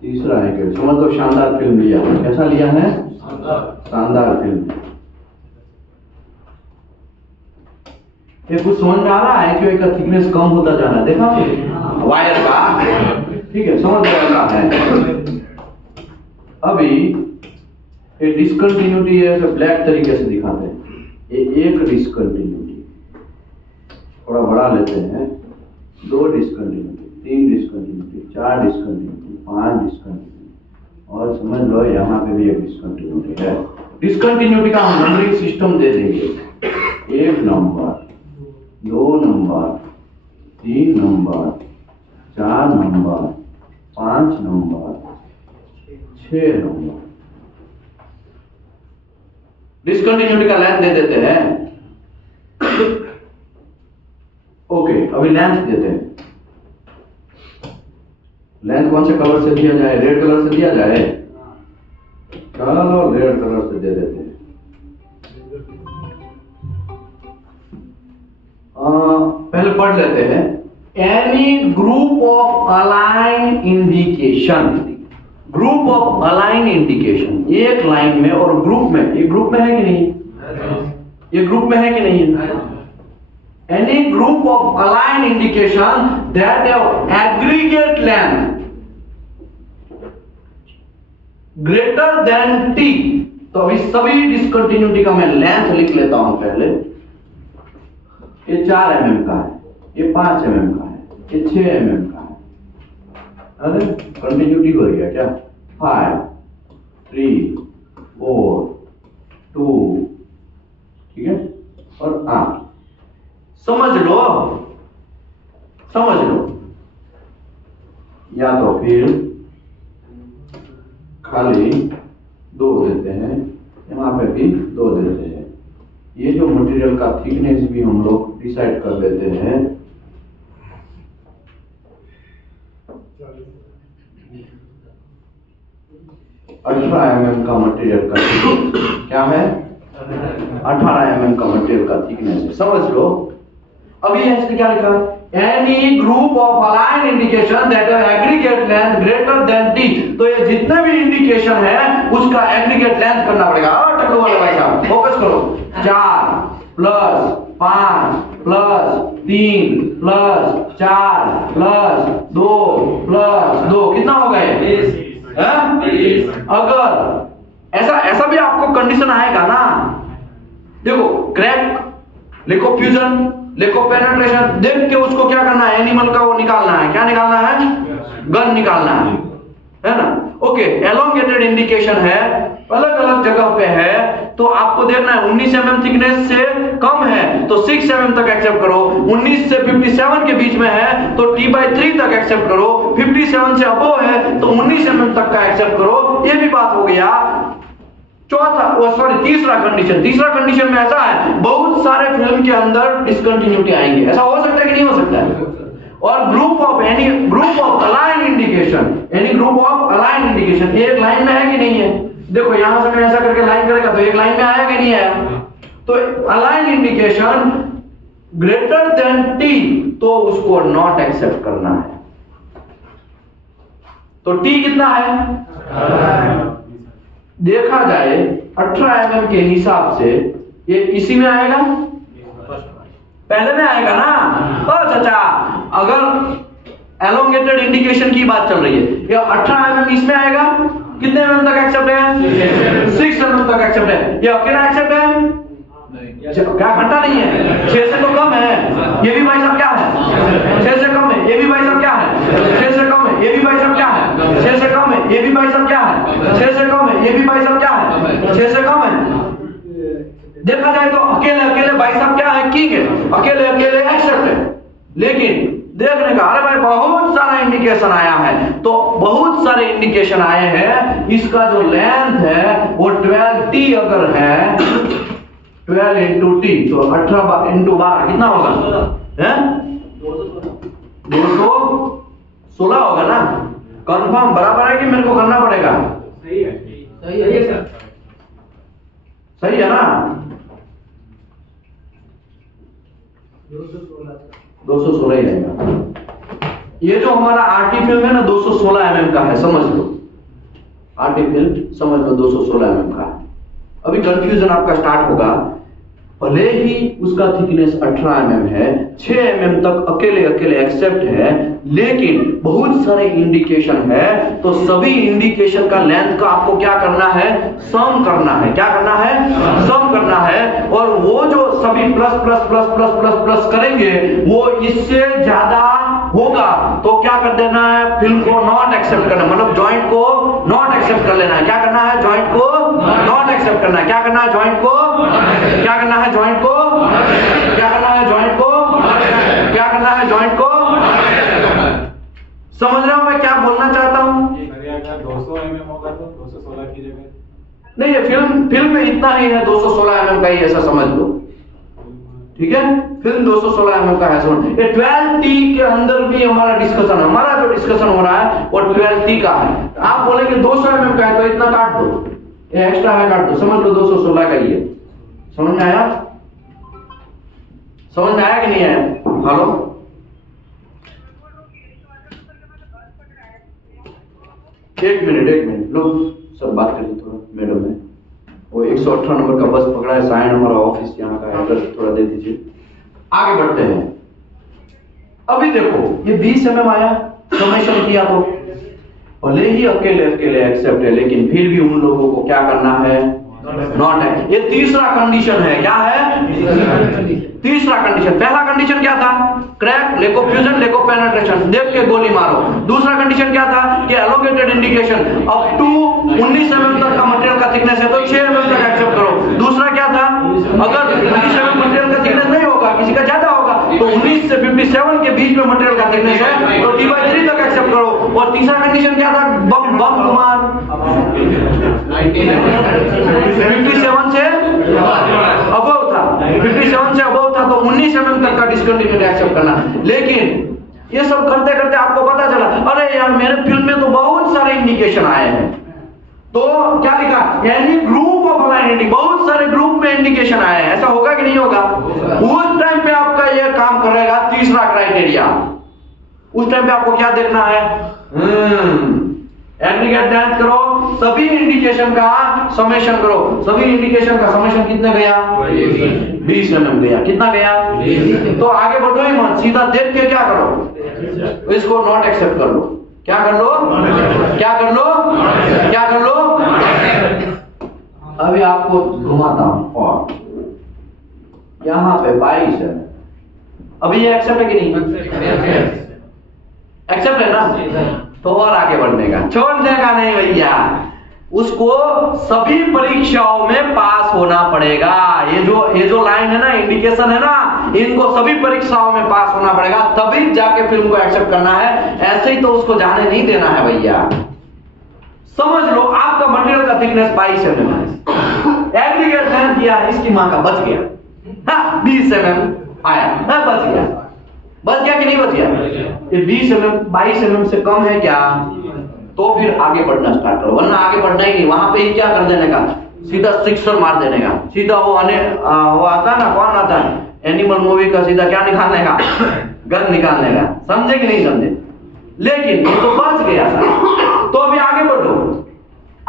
तीसरा IQI। समझ लो शानदार फिल्म लिया है। कैसा लिया है? शानदार फिल्म। ये कुछ समझ में आ रहा है कि इसका थिकनेस कम होता जा रहा है, देखा वायर का, ठीक है, समझ में आ रहा है। अभी ये डिसकंटिन्यूटी ऐसे ब्लैक तरीके से दिखाते हैं। ये एक डिसकंटिन्यूटी, थोड़ा बढ़ा लेते हैं, 2 डिसकंटिन्यूटी, 3 डिसकंटिन्यूटी, 4 डिसकंटिन्यूटी, 5 डिसकंटिन्यूटी, और समझ लो यहाँ पे भी एक डिसकंटिन्यूटी है। डिसकंटिन्यूटी का हम नंबरिंग सिस्टम दे देंगे, 1 number, 2 number, 3 number, 4 number, 5 number, 6 number. Discontinuity का लेंथ दे देते हैं। ओके, अभी लेंथ देते हैं। लेंथ कौन से कलर से दिया जाए? रेड कलर से दिया जाए। चलो रेड कलर से दे देते हैं। पहले पढ़ लेते हैं। Any group of align indication, group of align indication, एक लाइन में और ग्रुप में, ये ग्रुप में है कि नहीं? ये ग्रुप में है कि नहीं? Any group of align indication that have aggregate length greater than t, तो अभी सभी डिसकंटिन्यूटी का मैं लेंथ लिख लेता हूं पहले। ये 4 mm का है, ये 5 mm का है, ये 6 mm का है। अरे कंटिन्यूटी हो गया क्या? 5, 3, 4, 2, ठीक है, और 8। समझ लो, समझ लो। या तो फिर खाली 2 देते हैं, यहाँ पे भी 2 देते हैं। ये जो मटेरियल का थिकनेस भी हम लोग डिसाइड कर लेते हैं। 18 mm का मटेरियल का क्या है? 18 mm का मटेरियल का थिकनेस है, समझ लो। अभी इसने क्या लिखा? Any group of align indication that have aggregate length greater than t, तो ये जितने भी इंडिकेशन है उसका एग्रीगेट लेंथ करना पड़ेगा। टकलू वाले भाई साहब फोकस करो। 4 + 5 + 3 + 4 + 2 + 2 कितना हो गए? 20। अगर ऐसा भी आपको कंडीशन आएगा ना, देखो क्रैक लिखो, फ्यूजन लिखो, पेनिट्रेशन, देख के उसको क्या करना है? एनिमल का वो निकालना है। क्या निकालना है? गन निकालना है ना? ओके, एलोंगेटेड इंडिकेशन है, अलग अलग जगह पे है, तो आपको देखना है 19 mm थिकनेस से कम है तो 6 mm तक एक्सेप्ट करो, 19 से 57 के बीच में है तो t/3 तक एक्सेप्ट करो, 57 से अबव है तो 19 mm तक का एक्सेप्ट करो। ये भी बात हो गया। तीसरा कंडीशन में ऐसा है, बहुत सारे फिल्म के अंदर डिसकंटिन्यूटी आएंगे। ऐसा हो सकता है कि नहीं हो सकता है? और any group of align indication, एक लाइन में है कि नहीं है? देखो यहां से मैं ऐसा करके लाइन करेगा तो एक लाइन में आया कि नहीं आया? तो align indication greater than t, तो उसको नॉट एक्सेप्ट करना है। तो t कितना है? देखा जाए 18 mm के हिसाब से ये इसी में आएगा, पहले में आएगा ना। तो चाचा अगर एलोंगेटेड इंडिकेशन की बात चल रही है, ये 18 mm इसमें आएगा, कितने mm तक एक्सेप्ट है? 6 mm तक एक्सेप्ट है। ये अकेला एक्सेप्ट है? क्या घंटा नहीं है? 6 से तो कम है। ये भी भाई साहब क्या है? 6 से कम है। ये भी भाई साहब क्या है? 6 से कम है। ये भी भाई साहब क्या है? 6 से कम है। ये भी भाई साहब क्या है? 6 से कम है। ये भी भाई साहब क्या है? 6 से कम है। देखा जाए तो अकेले भाई साहब क्या है? किंग है। अकेले एक्सेप्ट है। लेकिन देखने का, अरे भाई बहुत सारा इंडिकेशन आया है, तो बहुत सारे इंडिकेशन आए हैं, इसका जो लेंथ है वो 12t अगर है, 12 into t, तो 18 into 12 कितना होगा? 216 होगा ना? कंफर्म बराबर है कि मेरे को करना पड़ेगा? सही है सर, सही है ना? 216 ही रहेगा। ये जो हमारा आरटी फिल्म है ना 216 mm का है, समझ लो। आरटी फिल्म समझ लो 216 mm का है। अभी कंफ्यूजन आपका स्टार्ट होगा, भले ही उसका थिकनेस 18 mm है, 6 mm तक अकेले अकेले एक्सेप्ट है, लेकिन बहुत सारे इंडिकेशन है, तो सभी इंडिकेशन का लेंथ का आपको क्या करना है, सम करना है। क्या करना है, सम करना है। और वो जो सभी plus plus plus plus plus plus करेंगे, वो इससे ज्यादा होगा तो क्या कर देना है, फिल्म को नॉट एक्सेप्ट करना, मतलब जॉइंट को नॉट एक्सेप्ट कर लेना है। क्या करना है, जॉइंट को नॉट एक्सेप्ट करना है। क्या करना है, जॉइंट को क्या करना है, जॉइंट को क्या करना है, जॉइंट को क्या करना है, जॉइंट को। समझ रहे हो मैं क्या बोलना चाहता हूं? 200 mm होगा तो 216 की जगह नहीं, ये फिल्म में इतना ही है, 216 mm का ही, ऐसा समझ लो। ठीक है, फिल्म 216 mm का है। सुन, ये 12T के अंदर भी हमारा डिस्कशन है, हमारा जो डिस्कशन हो रहा है वो 12T का है। आप बोलेंगे 200 mm का है तो इतना काट दो, ये एक्स्ट्रा है काट दो, समझ लो 216 का ही है। समझ में आया? समझ में आया कि नहीं आया? हेलो, एक मिनट लोग सब बात करिए थोड़ा। मैडम है वो 118 नंबर का बस पकड़ा है, साइन हमारा ऑफिस यहाँ का एड्रेस थोड़ा दे दीजिए। आगे बढ़ते हैं। अभी देखो ये 20 mm आया, समेशन किया तो भले ही अकेले अकेले एक्सेप्ट है, लेकिन फिर भी उन लोगों को क्या करना है, नॉट है। ये तीसरा कंडीशन है। क्या है, तीसरा कंडीशन। पहला कंडीशन क्या था, crack, lack of fusion, lack of penetration, देख के गोली मारो। दूसरा कंडीशन क्या था कि elongated indication up to 19 mm तक का मटेरियल का थिकनेस है तो 6 mm तक एक्सेप्ट करो। दूसरा क्या था, अगर 19 mm मटेरियल का थिकनेस नहीं होगा, किसी का ज्यादा होगा, तो 19 से 57 के बीच में मटेरियल का थिकनेस है तो D/3 तक एक्सेप्ट करो। और तीसरा कंडीशन क्या था, बम कुमार 57 से अबव था, 57 से अबव था तो 19 mm तक का डिस्कंटिन्यूटी एक्सेप्ट करना। लेकिन ये सब करते करते आपको पता चला, अरे यार मेरे फिल्म में तो बहुत सारे इंडिकेशन आए हैं, तो क्या लिखा, any group of align indication, बहुत सारे ग्रुप में इंडिकेशन आए हैं। ऐसा होगा कि नहीं होगा? उस टाइम पे आपका ये काम करेगा तीसरा क्राइटेरिया। उस टाइम पे आपको क्या देखना है, एग्रीगेट लेंथ करो, सभी इंडिकेशन का समेशन करो। सभी इंडिकेशन का समेशन कितना गया, 20 mm गया। कितना गया, तो आगे बढ़ो ही मत, सीधा देख के क्या करो, इसको नॉट एक्सेप्ट कर लो। क्या कर लो, क्या कर लो, क्या कर लो। अभी आपको घुमाता हूं, और यहां पे 22 है। अभी ये एक्सेप्ट है कि नहीं, एक्सेप्ट है ना, तो और आगे बढ़ने का, छोड़ने का नहीं भैया, उसको सभी परीक्षाओं में पास होना पड़ेगा। ये जो लाइन है ना, इंडिकेशन है ना, इनको सभी परीक्षाओं में पास होना पड़ेगा, तभी जाके फिल्म को एक्सेप्ट करना है। ऐसे ही तो उसको जाने नहीं देना है भैया। समझ लो आपका मटेरियल का थिकनेस 22 mm है, एग्रीगेट लेंथ दिया, इसकी मां का बच गया, 20 mm आया, बच गया। बच गया कि नहीं बच गया? ये 20 mm 22 mm से कम है क्या, तो फिर आगे बढ़ना स्टार्ट करो, वरना आगे बढ़ना ही नहीं। वहां पे ही क्या कर देने का, सीधा सिक्सर मार देने का, सीधा वो आता है ना, कौन आता है एनिमल मूवी का, सीधा क्या निकालने का, गन निकालने का। समझे कि नहीं समझे? लेकिन ये तो बच गया था। तो अभी आगे बढ़ो।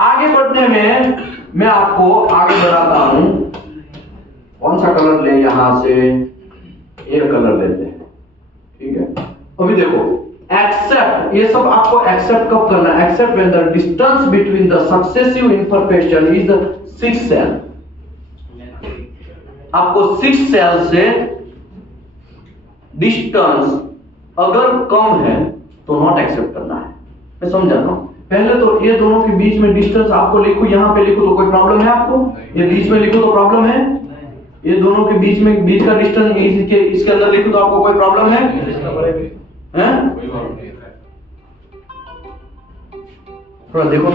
आगे बढ़ने में मैं आपको आगे बढ़ाता हूं। कौन सा कलर ले, यहां से ये कलर लेते हैं, ठीक है। अभी देखो, एक्सेप्ट, ये सब आपको एक्सेप्ट कब करना है, accept when the distance between the successive imperfection is 6 सेल। आपको 6 सेल से डिस्टेंस अगर कम है तो नॉट एक्सेप्ट करना है। मैं समझाता हूं। पहले तो ये दोनों के बीच में डिस्टेंस आपको लिखो, यहां पे लिखो तो कोई प्रॉब्लम है आपको, ये बीच में लिखो तो प्रॉब्लम है, ये दोनों के बीच में बीच का डिस्टेंस इसके अंदर लिखो तो आपको कोई प्रॉब्लम है, हैं? थोड़ा देखो,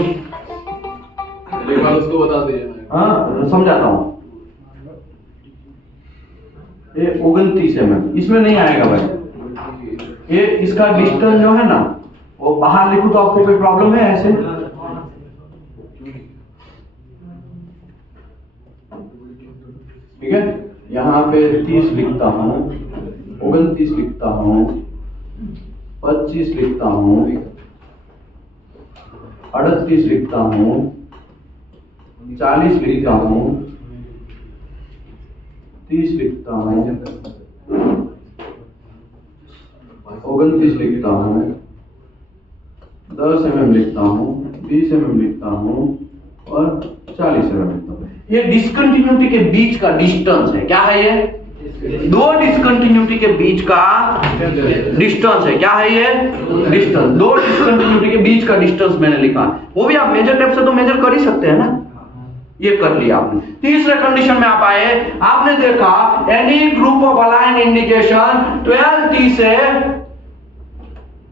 एक बार उसको बता दीजिए। हाँ समझाता हूं। ये 29 mm इसमें नहीं आएगा भाई। ये इसका डिस्टेंस जो है ना, वो बाहर लिखो तो आपको कोई प्रॉब्लम है ऐसे? ठीक है, यहाँ पे 30 लिखता हूँ, 29 लिखता हूँ, 25 लिखता हूँ, 38 लिखता हूँ, 40 लिखता हूँ, 30 लिखता हूँ, 29 लिखता हूँ, 10 mm लिखता हूँ, 20 mm लिखता हूँ और 40 mm लिखता हूँ। ये डिस्कंटिन्यूटी के बीच का डिस्टेंस है। क्या है ये? दो डिस्कंटिन्यूटी के बीच का डिस्टेंस है। क्या है ये? डिस्टेंस। दो डिस्कंटिन्यूटी के बीच का डिस्टेंस मैंने लिखा, वो भी आप मेजर टेप से तो मेजर कर ही सकते हैं ना। ये कर लिया आपने। तीसरे कंडीशन में आप आए, आपने देखा any group of align indication 12T से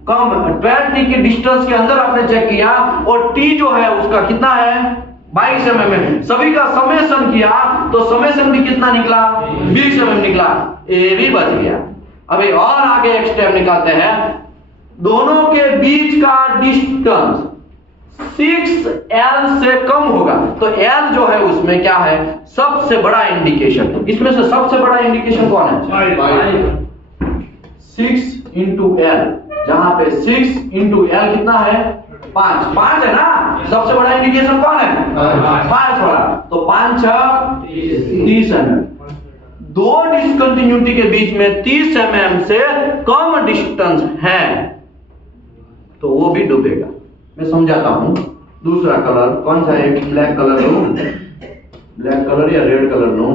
कम, 12T के डिस्टेंस के अंदर आपने चेक किया और T जो है उसका कितना है? 22 mm है। सभी का समेशन किया तो समेशन भी कितना निकला? 20 mm निकला। ए भी बच गया। अभी और आगे एक स्टेप निकालते हैं। दोनों के बीच का डिस्टेंस 6L से कम होगा तो L जो है उसमें क्या है? सबसे बड़ा इंडिकेशन। इसमें से सबसे बड़ा इंडिकेशन कौन है? 6 into L, जहां पे 6 into L कितना है? 5 है ना। सबसे बड़ा इंडिकेशन कौन है? 5 वाला। तो 5 30 mm। दो डिस्कंटिन्यूटी के बीच में 30 mm से कम डिस्टेंस है तो वो भी डूबेगा। मैं समझाता हूं। दूसरा कलर कौन सा है? ब्लैक कलर लो, ब्लैक कलर या रेड कलर लो,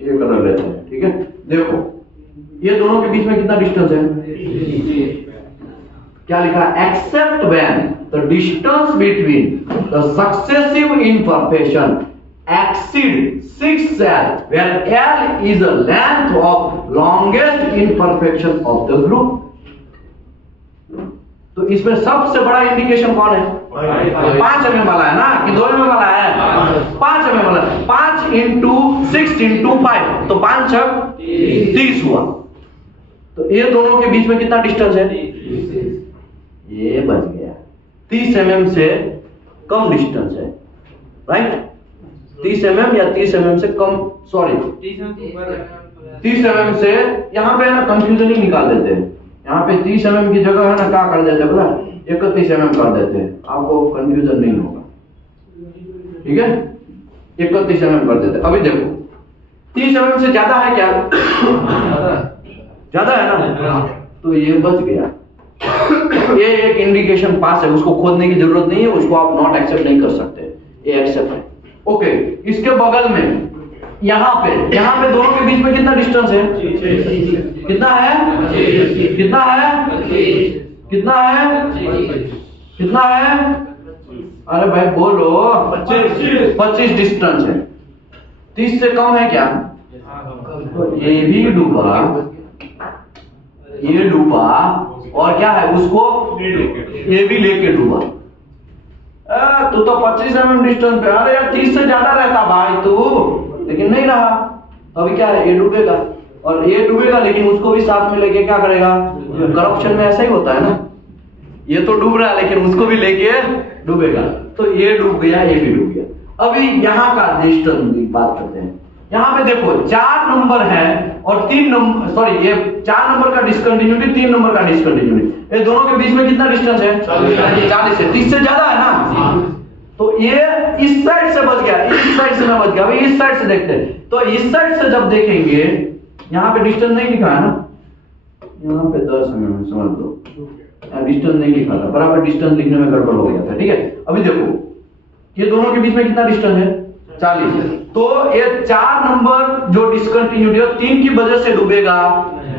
ये कलर लेते हैं। ठीक है, देखो ये दोनों के बीच में कितना डिस्टेंस है? क्या लिखा? Accept when the distance between the successive imperfection exceed 6L where L is the length of longest imperfection of the group। तो इसमें सबसे बड़ा इंडिकेशन कौन है? 5 mm वाला है ना कि 2 mm वाला है? 5 mm वाला। 5 into 6 into 5 तो 5 6 30 हुआ। तो ये दोनों के बीच में कितना डिस्टेंस है? ये बच गया। 30 mm से कम डिस्टेंस है, राइट? 30 mm या 30 mm से कम, सॉरी 30 mm से, यहाँ पे ना कंफ्यूजन ही निकाल देते हैं। यहाँ पे 30 mm की जगह है ना क्या कर देते हैं बोला? 31 mm कर देते हैं, आपको कंफ्यूजन नहीं होगा। ठीक है, 31 mm कर देते हैं। अभी देखो 30 mm से ज्यादा है क्या? ज्यादा है ना, तो ये बच गया। ये एक इंडिकेशन पास है, उसको खोदने की जरूरत नहीं है, उसको आप नॉट एक्सेप्ट नहीं कर सकते, ये एक्सेप्ट है। ओके, इसके बगल में यहाँ पे दोनों के बीच में कितना डिस्टेंस है? कितना है? कितना है? कितना है? कितना है? अरे भाई बोलो। 25 डिस्टेंस है। 30 से कम है क्या? तो ये भी डूबा, ये डूबा और क्या है उसको? ये भी लेके डूबा। तू तो 25 mm डिस्टेंस पे, अरे यार 30 से ज्यादा रहता भाई तू, लेकिन नहीं रहा। अभी क्या है? ये डूबेगा और ये डूबेगा, लेकिन उसको भी साथ में लेके क्या करेगा? करप्शन में ऐसा ही होता है ना, ये तो डूब रहा है लेकिन उसको भी लेके डूबेगा। तो ये डूब गया, ये भी डूब गया। अभी यहाँ का डिस्टेंस की बात करते हैं। यहाँ पे देखो 4 नंबर है और 3 नंबर, सॉरी ये 4 नंबर का डिस्कंटिन्यूटी, 3 नंबर का डिस्कंटिन्यूटी, ये दोनों के बीच में कितना डिस्टेंस है? 40 है। 30 से ज्यादा है ना, तो ये इस साइड से बच गया, इस साइड से ना बच गया। अभी इस साइड से देखते हैं, तो इस साइड से जब देखेंगे, यहाँ पे डिस्टेंस नहीं लिखा है ना, यहाँ पे 10 mm समझ लो, डिस्टेंस नहीं लिखा था, बराबर डिस्टेंस लिखने में गड़बड़ हो गया था। ठीक है, अभी देखो ये दोनों के बीच में कितना डिस्टेंस है? 40। तो ये 4 नंबर जो डिस्कंटिन्यूटी है 3 की वजह से डूबेगा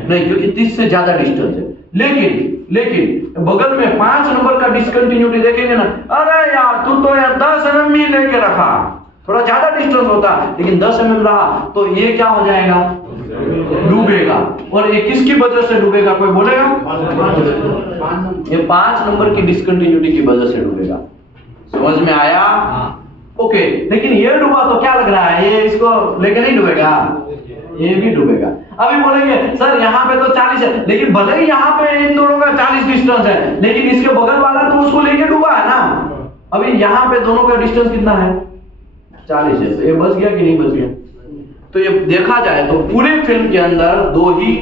नहीं, क्योंकि 30 से ज्यादा डिस्टेंस है। लेकिन बगल में 5 नंबर का डिस्कंटिन्यूटी देखेंगे ना, अरे यार तू तो यार 10 mm ही लेके रखा, थोड़ा ज्यादा डिस्टेंस होता, लेकिन 10 mm रहा, तो ये क्या हो जाएगा? डूबेगा। और ये किसकी वजह से डूबेगा? कोई बोलेगा? ये 5 नंबर की डिस्कंटिन्यूटी की वजह से डूबेगा। समझ में आया? ओके, लेकिन ये डूबा तो क्या लग रहा है? ये इसको लेके नहीं डूबेगा, ये भी डूबेगा। अभी बोलेंगे सर यहाँ पे तो 40 है, लेकिन भले ही यहाँ पे इन दोनों का 40 डिस्टेंस है, लेकिन इसके बगल वाला तो उसको लेके डूबा है ना। अभी यहाँ पे दोनों का डिस्टेंस कितना है? 40 है, तो ये बच गया कि नहीं बच गया? तो ये देखा जाए तो पूरे फिल्म के अंदर 2 ही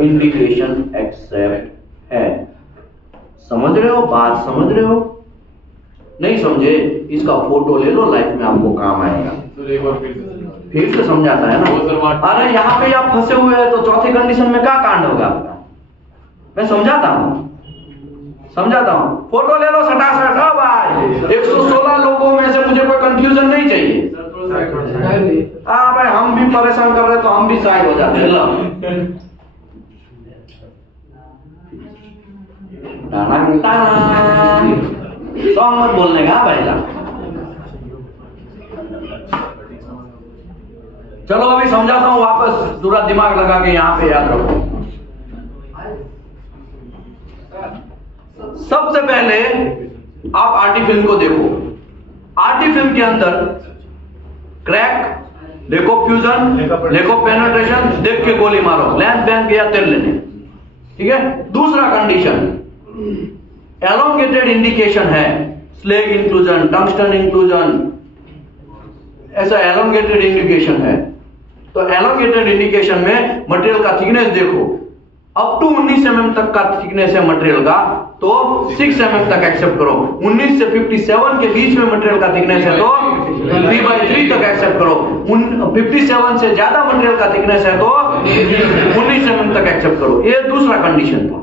इंडिकेशन एक्सेप्ट है। समझ रहे हो बात? समझ रहे हो? नहीं समझे? इसका फोटो ले लो, लाइफ में आपको काम आएगा। सर एक बार फिर से समझाता है वो सर ना। वहाँ- अरे यहाँ पे आप फंसे हुए हैं तो चौथी कंडीशन में क्या कांड होगा आपका? मैं समझाता हूँ फोटो ले लो सटासट। अब भाई 116 लोगों में से मुझे कोई कंफ्यूजन नहीं चाहिए। हाँ भाई, हम भी परेशान कर रहे तो हम भी साइड हो जाते हैं। लो सॉन्ग मत बोलने का भाई साहब। चलो अभी समझाता हूँ वापस, पूरा दिमाग लगा के यहाँ पे याद रखो। सबसे पहले आप आर्टी फिल्म को देखो। आर्टी फिल्म के अंदर क्रैक देखो, फ्यूजन देखो, पेनिट्रेशन देख के गोली मारो, लेंथ बैंक या तेल लेने। ठीक है। दूसरा कंडीशन एलोंगेटेड इंडिकेशन है, स्लेग इंक्लूजन, टंगस्टन इंक्लूजन, ऐसा एलोंगेटेड इंडिकेशन है। तो एलोंगेटेड इंडिकेशन में मटेरियल का थिकनेस देखो, अप टू 19 mm तक का थिकनेस है मटेरियल का तो 6 mm तक एक्सेप्ट करो। 19 से 57 के बीच में मटेरियल का थिकनेस है तो 3/3 तक एक्सेप्ट करो। 57 से ज्यादा मटेरियल का थिकनेस है तो 19 mm तक एक्सेप्ट करो। ये दूसरा कंडीशन था।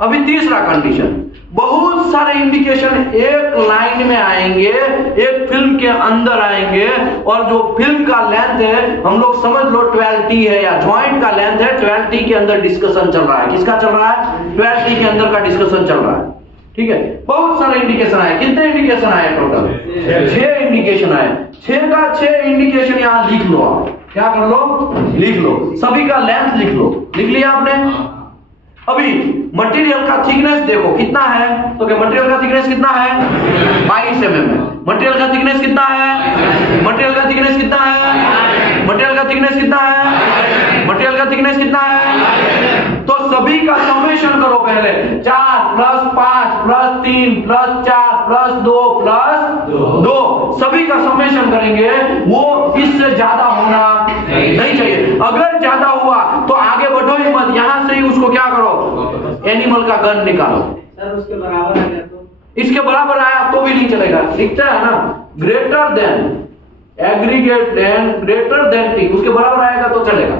अभी तीसरा कंडीशन, बहुत सारे इंडिकेशन एक लाइन में आएंगे, एक फिल्म के अंदर आएंगे, और जो फिल्म का लेंथ है हम लोग समझ लो 12T है या जॉइंट का लेंथ है, 12T के अंदर डिस्कशन चल रहा है। किसका चल रहा है? 12T के अंदर का डिस्कशन चल रहा है। ठीक है। बहुत सारे इंडिकेशन आए। कितने इंडिकेशन आए टोटल? 6 इंडिकेशन आए। 6 का 6 इंडिकेशन यहां लिख लो। आप क्या कर लो? लिख लो। सभी का लेंथ लिख लो। लिख लिया आपने? अभी मटेरियल का थिकनेस देखो कितना है, तो क्या मटेरियल का थिकनेस कितना है? 22 mm है। मटेरियल का थिकनेस कितना है? मटेरियल का थिकनेस कितना है? मटेरियल का थिकनेस कितना है? मटेरियल का थिकनेस कितना है? तो सभी का समेशन करो पहले। 4 + 5 + 3 + 4 + 2 + 2 सभी का समेशन करेंगे। वो इससे ज्यादा होना नहीं चाहिए। अगर ज्यादा हुआ तो आगे बढ़ो ही मत, यहां से ही उसको क्या करो, एनिमल का गन निकालो। सर उसके बराबर आ गया तो? इसके बराबर आया तो भी नहीं चलेगा। दिखता है ना, greater than, aggregate than, greater than T, उसके बराबर आएगा तो चलेगा।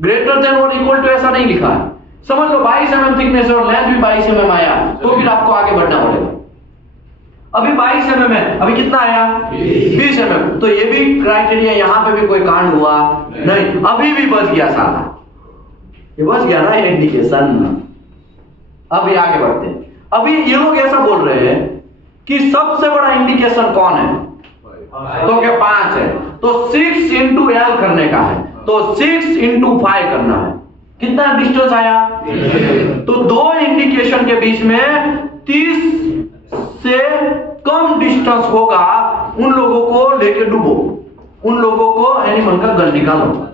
ग्रेटर देन और इक्वल टू ऐसा नहीं लिखा है। समझ लो 22 mm थिकनेस और लेंथ भी 22 mm आया तो फिर आपको आगे बढ़ना पड़ेगा। अभी 22 mm है, अभी कितना आया? 20 mm। तो ये भी क्राइटेरिया, यहां पे भी कोई कांड हुआ नहीं, अभी भी बच गया सारा। ये बच गया ना इंडिकेशन। अभी आगे बढ़ते हैं। अभी ये लोग ऐसा बोल रहे हैं कि सबसे बड़ा इंडिकेशन कौन है? तो क्या 5 है, तो 6 × L करने का है, तो 6 × 5 करना है। कितना डिस्टेंस आया? तो 2 इंडिकेशन के बीच में 30 से कम डिस्टेंस होगा, उन लोगों को लेके डूबो, उन लोगों को एनिमल का गन निकालो।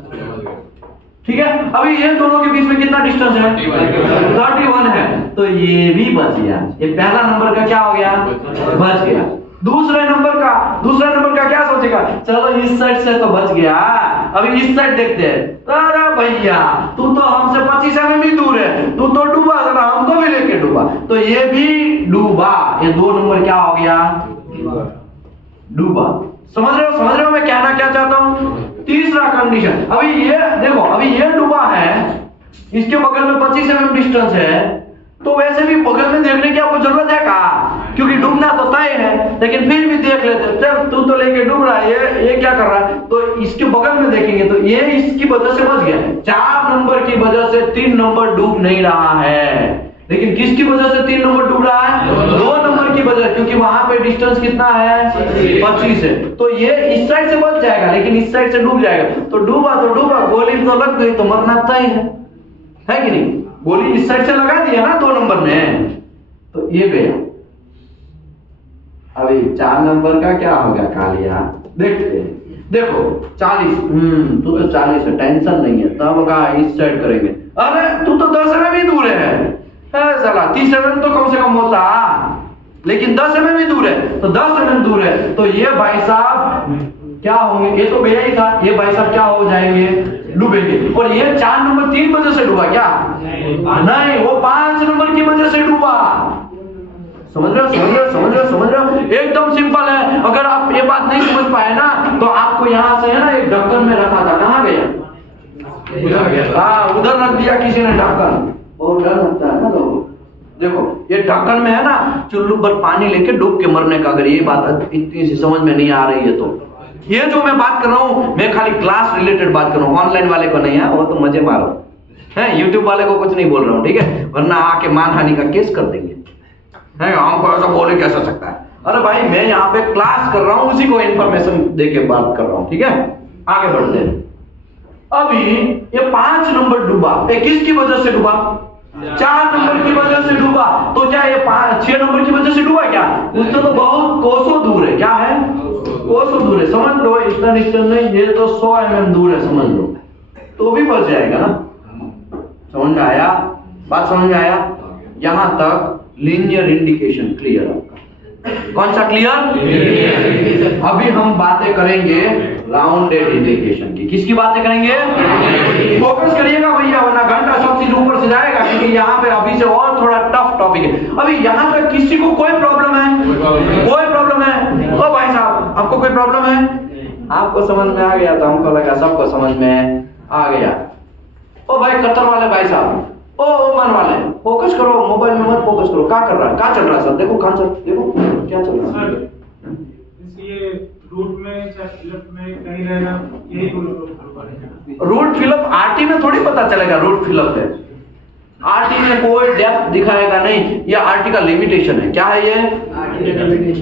ठीक है। अभी ये दोनों के बीच में कितना डिस्टेंस है? 31 है। तो ये भी बच गया। ये पहला नंबर का क्या हो गया? बच गया। दूसरे नंबर का क्या सोचेगा? चलो इस साइड से तो बच गया, अभी इस साइड देखते हैं। अरे भैया तू तो हमसे 25 mm ही दूर है, तू तो डूबा, जरा हमको भी लेके डूबा। तो ये भी डूबा। ये 2 नंबर क्या हो गया? डूबा। समझ रहे हो मैं कहना क्या चाहता हूं? तीसरा कंडीशन, अभी ये देखो, अभी ये डूबा है, इसके बगल में 25 mm डिस्टेंस है, तो वैसे भी बगल में देखने की आपको जरूरत है का? क्योंकि डूबना तो तय है, लेकिन फिर भी देख लेते। चल तू तो लेके डूब रहा है, ये क्या कर रहा है, तो इसके बगल में देखेंगे तो ये इसकी वजह से बच गया। 4 नंबर की वजह से 3 नंबर डूब नहीं रहा है, लेकिन किसकी वजह से 3 नंबर डूब रहा है? 2 नंबर की वजह, क्योंकि वहां पे डिस्टेंस कितना है? 25 है। तो ये इस साइड से बच जाएगा, लेकिन इस साइड से डूब जाएगा। तो डूबा, गोली तो लग गई तो मरना तय है कि नहीं? गोली इस साइड से लगा दिया ना 2 नंबर में, तो ये गया। अभी 4 नंबर का क्या होगा कालिया? देखते हैं। देखो 40, तू तो 40 है, टेंशन नहीं है, तब का इस साइड करेंगे। अरे तू तो 10 mm भी दूर है, साला 30 mm तो कम से कम होता, लेकिन 10 mm भी दूर है। तो 10 mm दूर है, तो ये भाई साहब क्या होंगे? ये तो भैया ही था, ये भाई साहब क्या हो जाएंगे? डूबेंगे। और ये 4 नंबर 3 वजह से डूबा क्या? नहीं, वो 5 नंबर की वजह से डूबा। समझ रहे हो? एकदम सिंपल है। अगर आप ये बात नहीं समझ पाए ना तो आपको यहाँ से है ना एक ढक्कन में रखा था, कहाँ गया? हाँ, उधर रख दिया किसी ने ढक्कन। बहुत डर लगता है ना लोगों। देखो ये ढक्कन में है ना चुल्लू पर पानी लेके डूब के मरने का। अगर ये बात इतनी सी समझ में नहीं आ रही है तो ये जो मैं बात कर रहा हूँ, मैं खाली क्लास रिलेटेड बात कर रहा हूँ, ऑनलाइन वाले को नहीं है, वो तो मजे मारो है। यूट्यूब वाले को कुछ नहीं बोल रहा हूँ, ठीक है? वरना आके मानहानि का केस कर देंगे। है हमको ऐसा बोले कैसा सकता है? अरे भाई मैं यहाँ पे क्लास कर रहा हूँ, उसी को इन्फॉर्मेशन दे के बात कर रहा हूँ, ठीक है? आगे बढ़ते हैं। अभी ये 5 नंबर डूबा, ये किसकी वजह से डूबा? 4 नंबर की वजह से डूबा। तो क्या ये 6 नंबर की वजह से डूबा क्या? उससे तो बहुत कोसों दूर है। क्या है? कोसों दूर है। समझ लो, इतना डिस्टेंस नहीं, ये तो 100 mm दूर है, समझ लो, तो भी बच जाएगा ना। समझ में आया? बात समझ में आया? यहां तक लीनियर इंडिकेशन क्लियर आपका। कौन सा क्लियर? अभी हम बातें करेंगे राउंडेड इंडिकेशन की। किसकी बातें करेंगे? फोकस करिएगा भैया, वरना घंटा सब चीज ऊपर से जाएगा, क्योंकि यहाँ पे अभी से और थोड़ा टफ टॉपिक है। अभी यहाँ पे किसी को कोई प्रॉब्लम है? कोई प्रॉब्लम है? ओ भाई साहब, आपको कोई प्रॉब्लम है? आपको समझ में आ गया तो हमको लगा सबको समझ में आ गया। ओ भाई कतर वाले भाई साहब, ओ मन वाले, फोकस करो, मोबाइल में मत फोकस करो। क्या कर रहा है? क्या चल रहा है सर? देखो कहां चल, देखो क्या चल रहा है। ये रूट में लेफ्ट में कहीं रहेगा, यही रूट फिलअप आरटी में थोड़ी पता चलेगा रूट फिलअप है। आरटी में कोई डेप्थ दिखाएगा नहीं, ये आरटी का लिमिटेशन है। क्या है ये?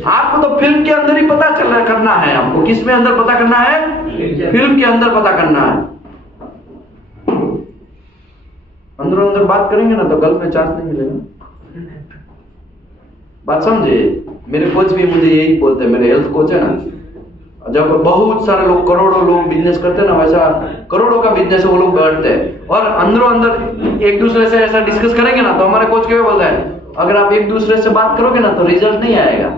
आपको तो फिल्म के अंदर ही पता चल करना है। आपको किस में अंदर पता करना है? फिल्म के अंदर पता करना है। अंदर अंदर बात करेंगे ना तो गल्फ में चांस नहीं मिलेगा। बात समझे? मेरे कोच भी मुझे यही बोलते हैं, मेरे हेल्थ कोच है ना, जब बहुत सारे लोग, करोड़ों लोग बिजनेस करते हैं ना, वैसा करोड़ों का बिजनेस है, वो लोग बैठते हैं और अंदरों अंदर एक दूसरे से ऐसा डिस्कस करेंगे ना, तो हमारे कोच क्या बोलता है, अगर आप एक दूसरे से बात करोगे ना तो रिजल्ट नहीं आएगा।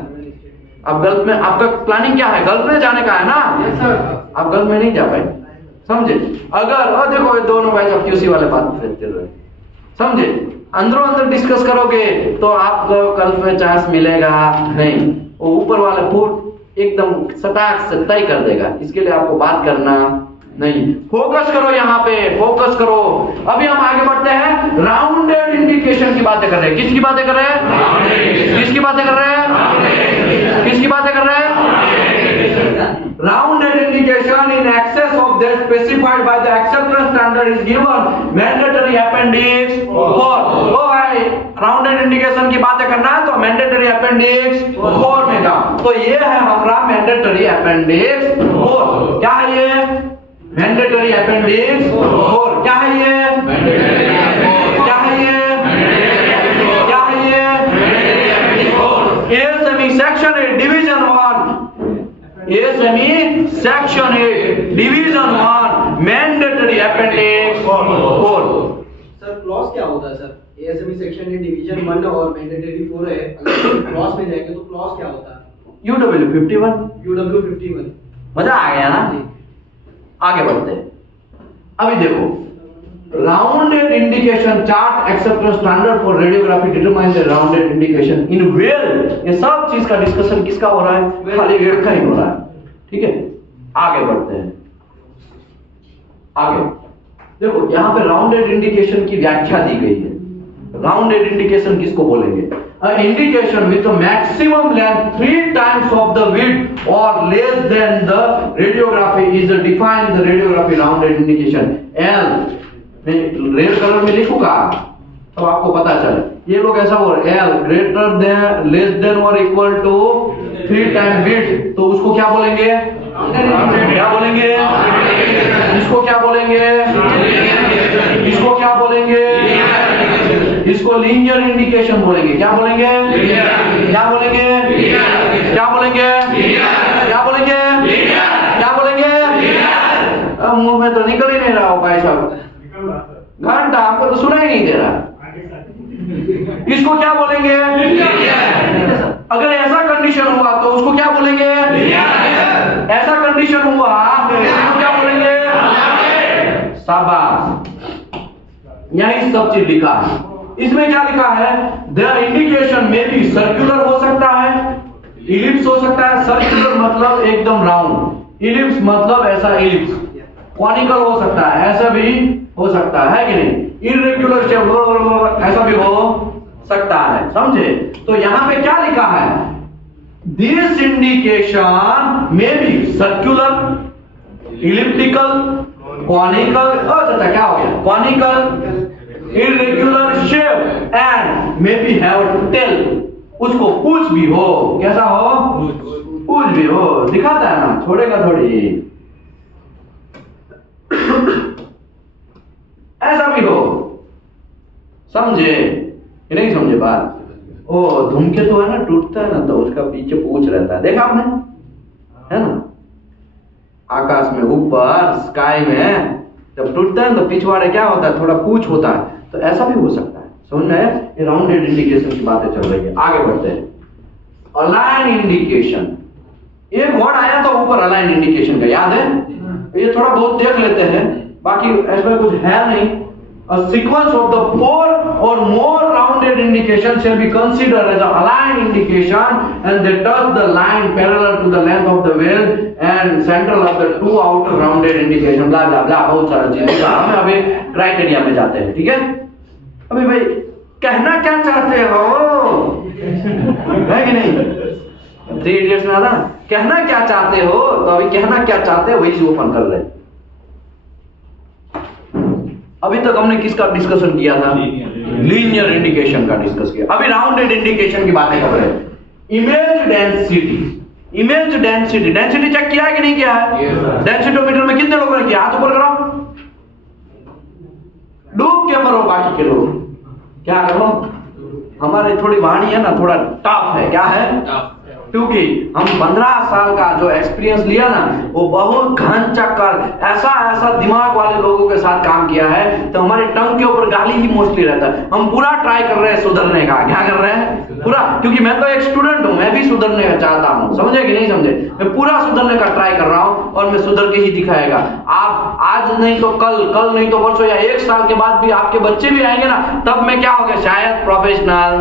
आप गल्फ में, आपका प्लानिंग क्या है? गल्फ में जाने का है ना? आप गल्फ में नहीं जा पाए, समझे? अगर देखो ये दोनों भाई सब क्यूसी वाले बात करते रहे, समझे? अंदरों अंदर डिस्कस करोगे तो आपको गल्फ में चांस मिलेगा नहीं। वो ऊपर वाला फुट एकदम सटाक से तय कर देगा। इसके लिए आपको बात करना नहीं। फोकस करो, यहाँ पे फोकस करो। अभी हम आगे बढ़ते हैं, राउंडेड इंडिकेशन की बातें कर रहे हैं। किसकी बातें कर रहे हैं? किसकी बातें कर रहे हैं? किसकी बातें कर रहे हैं? Rounded indication in excess of that specified by the acceptance standard is given mandatory appendix 4। ओ भाई, राउंडेड इंडिकेशन की बातें करना है तो मैंडेटरी अपेंडिक्स 4 में जाओ। तो ये है हमारा मैंडेटरी अपेंडिक्स 4। क्या है ये? Mandatory appendix 4। क्या है ये? क्या है ये? क्या है ये? ए सेमी सेक्शन 8 डिवीजन 1, ये semi section 8 division 1 mandatory appendix 4। Sir clause क्या होता है सर? एएसएमई सेक्शन 8 डिवीजन 1 और मैंडेटरी 4 है, अगर क्लॉज में जाएंगे तो क्लॉज क्या होता है? UW 51। UW 51। मजा आ गया ना? आगे बढ़ते हैं। अभी देखो, rounded indication chart acceptance standard for radiography determine the rounded indication in well. ये सब चीज का डिस्कशन किसका हो रहा है? खाली वेल का ही हो रहा है, ठीक है? आगे बढ़ते हैं। आगे देखो, यहाँ पे राउंडेड इंडिकेशन की व्याख्या दी गई है। राउंडेड इंडिकेशन किसको बोलेंगे? An indication with a maximum length 3 times of the width or less than the radiography is defined the radiography rounded indication L। मैं रेड कलर में लिखूंगा तो आपको पता चले। ये लोग ऐसा बोल रहे, L greater than, less than or equal to 3 times width, तो उसको क्या बोलेंगे? क्या बोलेंगे? इसको क्या बोलेंगे? इसको क्या बोलेंगे? इसको लीनियर इंडिकेशन बोलेंगे। क्या बोलेंगे? क्या बोलेंगे? क्या बोलेंगे? क्या बोलेंगे? क्या बोलेंगे? मुंह में तो निकल ही नहीं रहा हो भाई साहब, घंटा आपको तो सुना ही नहीं दे रहा। इसको क्या बोलेंगे? अगर ऐसा कंडीशन हुआ तो उसको क्या बोलेंगे? ऐसा कंडीशन हुआ तो उसको क्या बोलेंगे? शाबाश, यही सब चीज लिखा है। इसमें क्या लिखा है? द इंडिकेशन में भी सर्कुलर हो सकता है, इलिप्स हो सकता है। सर्कुलर मतलब एकदम राउंड, इलिप्स मतलब ऐसा इलिप्स, कॉनिकल हो सकता है, ऐसा भी हो सकता है कि नहीं? इरेगुलर शेप ऐसा भी हो सकता है, समझे? तो यहां पे क्या लिखा है? दिस इंडिकेशन में भी सर्कुलर, इलिप्टिकल, कॉनिकल, अच्छा क्या हो गया? Conical, irregular shape and may be have tail, उसको पूछ भी हो। कैसा हो? पूछ भी हो। दिखाता है ना, छोड़ेगा थोड़ी। ऐसा भी हो, समझे कि नहीं समझे बात? ओ धूमकेतु है ना, टूटता है ना तो उसका पीछे पूछ रहता है, देखा आपने? है ना, आकाश में ऊपर स्काई में जब टूटता है तो पिछवाड़े क्या होता है? थोड़ा पूछ होता है। तो ऐसा भी हो सकता है, समझ में आया? ये राउंडेड इंडिकेशन की बातें चल रही है। आगे बढ़ते हैं। अलाइन इंडिकेशन, एक वर्ड आया था ऊपर अलाइन इंडिकेशन का, याद है? ये थोड़ा बहुत देख लेते हैं, बाकी इसमें कुछ है नहीं। A sequence of the 4 or more rounded indications shall be considered as an aligned indication, and they touch the line parallel to the length of the veil and central of the 2 outer rounded indication. blah blah blah, बहुत सारा चीज। हम अभी criteria में जाते हैं, ठीक है? अभी भाई कहना क्या चाहते हो, है कि नहीं? 3 इडियट्स में आता ना, कहना क्या चाहते हो, तो अभी कहना क्या चाहते हो वही से ओपन कर रहे हैं। अभी तक हमने किसका डिस्कशन किया था? लीनियर इंडिकेशन का डिस्कस किया। अभी राउंडेड इंडिकेशन की बातें कर रहे हैं। Image density, image density, density check किया है कि नहीं किया है? डेंसिटोमीटर में कितने लोगों ने किया? हाथ ऊपर करो, डूब के मरो बाकी के लोग। क्या करो? हमारी थोड़ी वाणी है ना, थोड़ा टफ है। क्या है? क्योंकि हम 15 साल का जो एक्सपीरियंस लिया ना, वो बहुत घन चक्कर ऐसा दिमाग वाले लोगों के साथ काम किया है, तो हमारी टंग के ऊपर गाली ही मोस्टली रहता है। हम पूरा ट्राई कर रहे हैं सुधरने का। क्या कर रहे हैं? पूरा, क्योंकि मैं तो एक स्टूडेंट हूं, मैं भी सुधरने का चाहता हूं, समझे कि नहीं समझे? मैं पूरा सुधरने का ट्राई कर रहा हूं और मैं सुधर के ही दिखाएगा। आप आज नहीं तो कल, कल नहीं तो परसों, या 1 साल के बाद भी आपके बच्चे भी आएंगे ना, तब मैं क्या हो गया? शायद प्रोफेशनल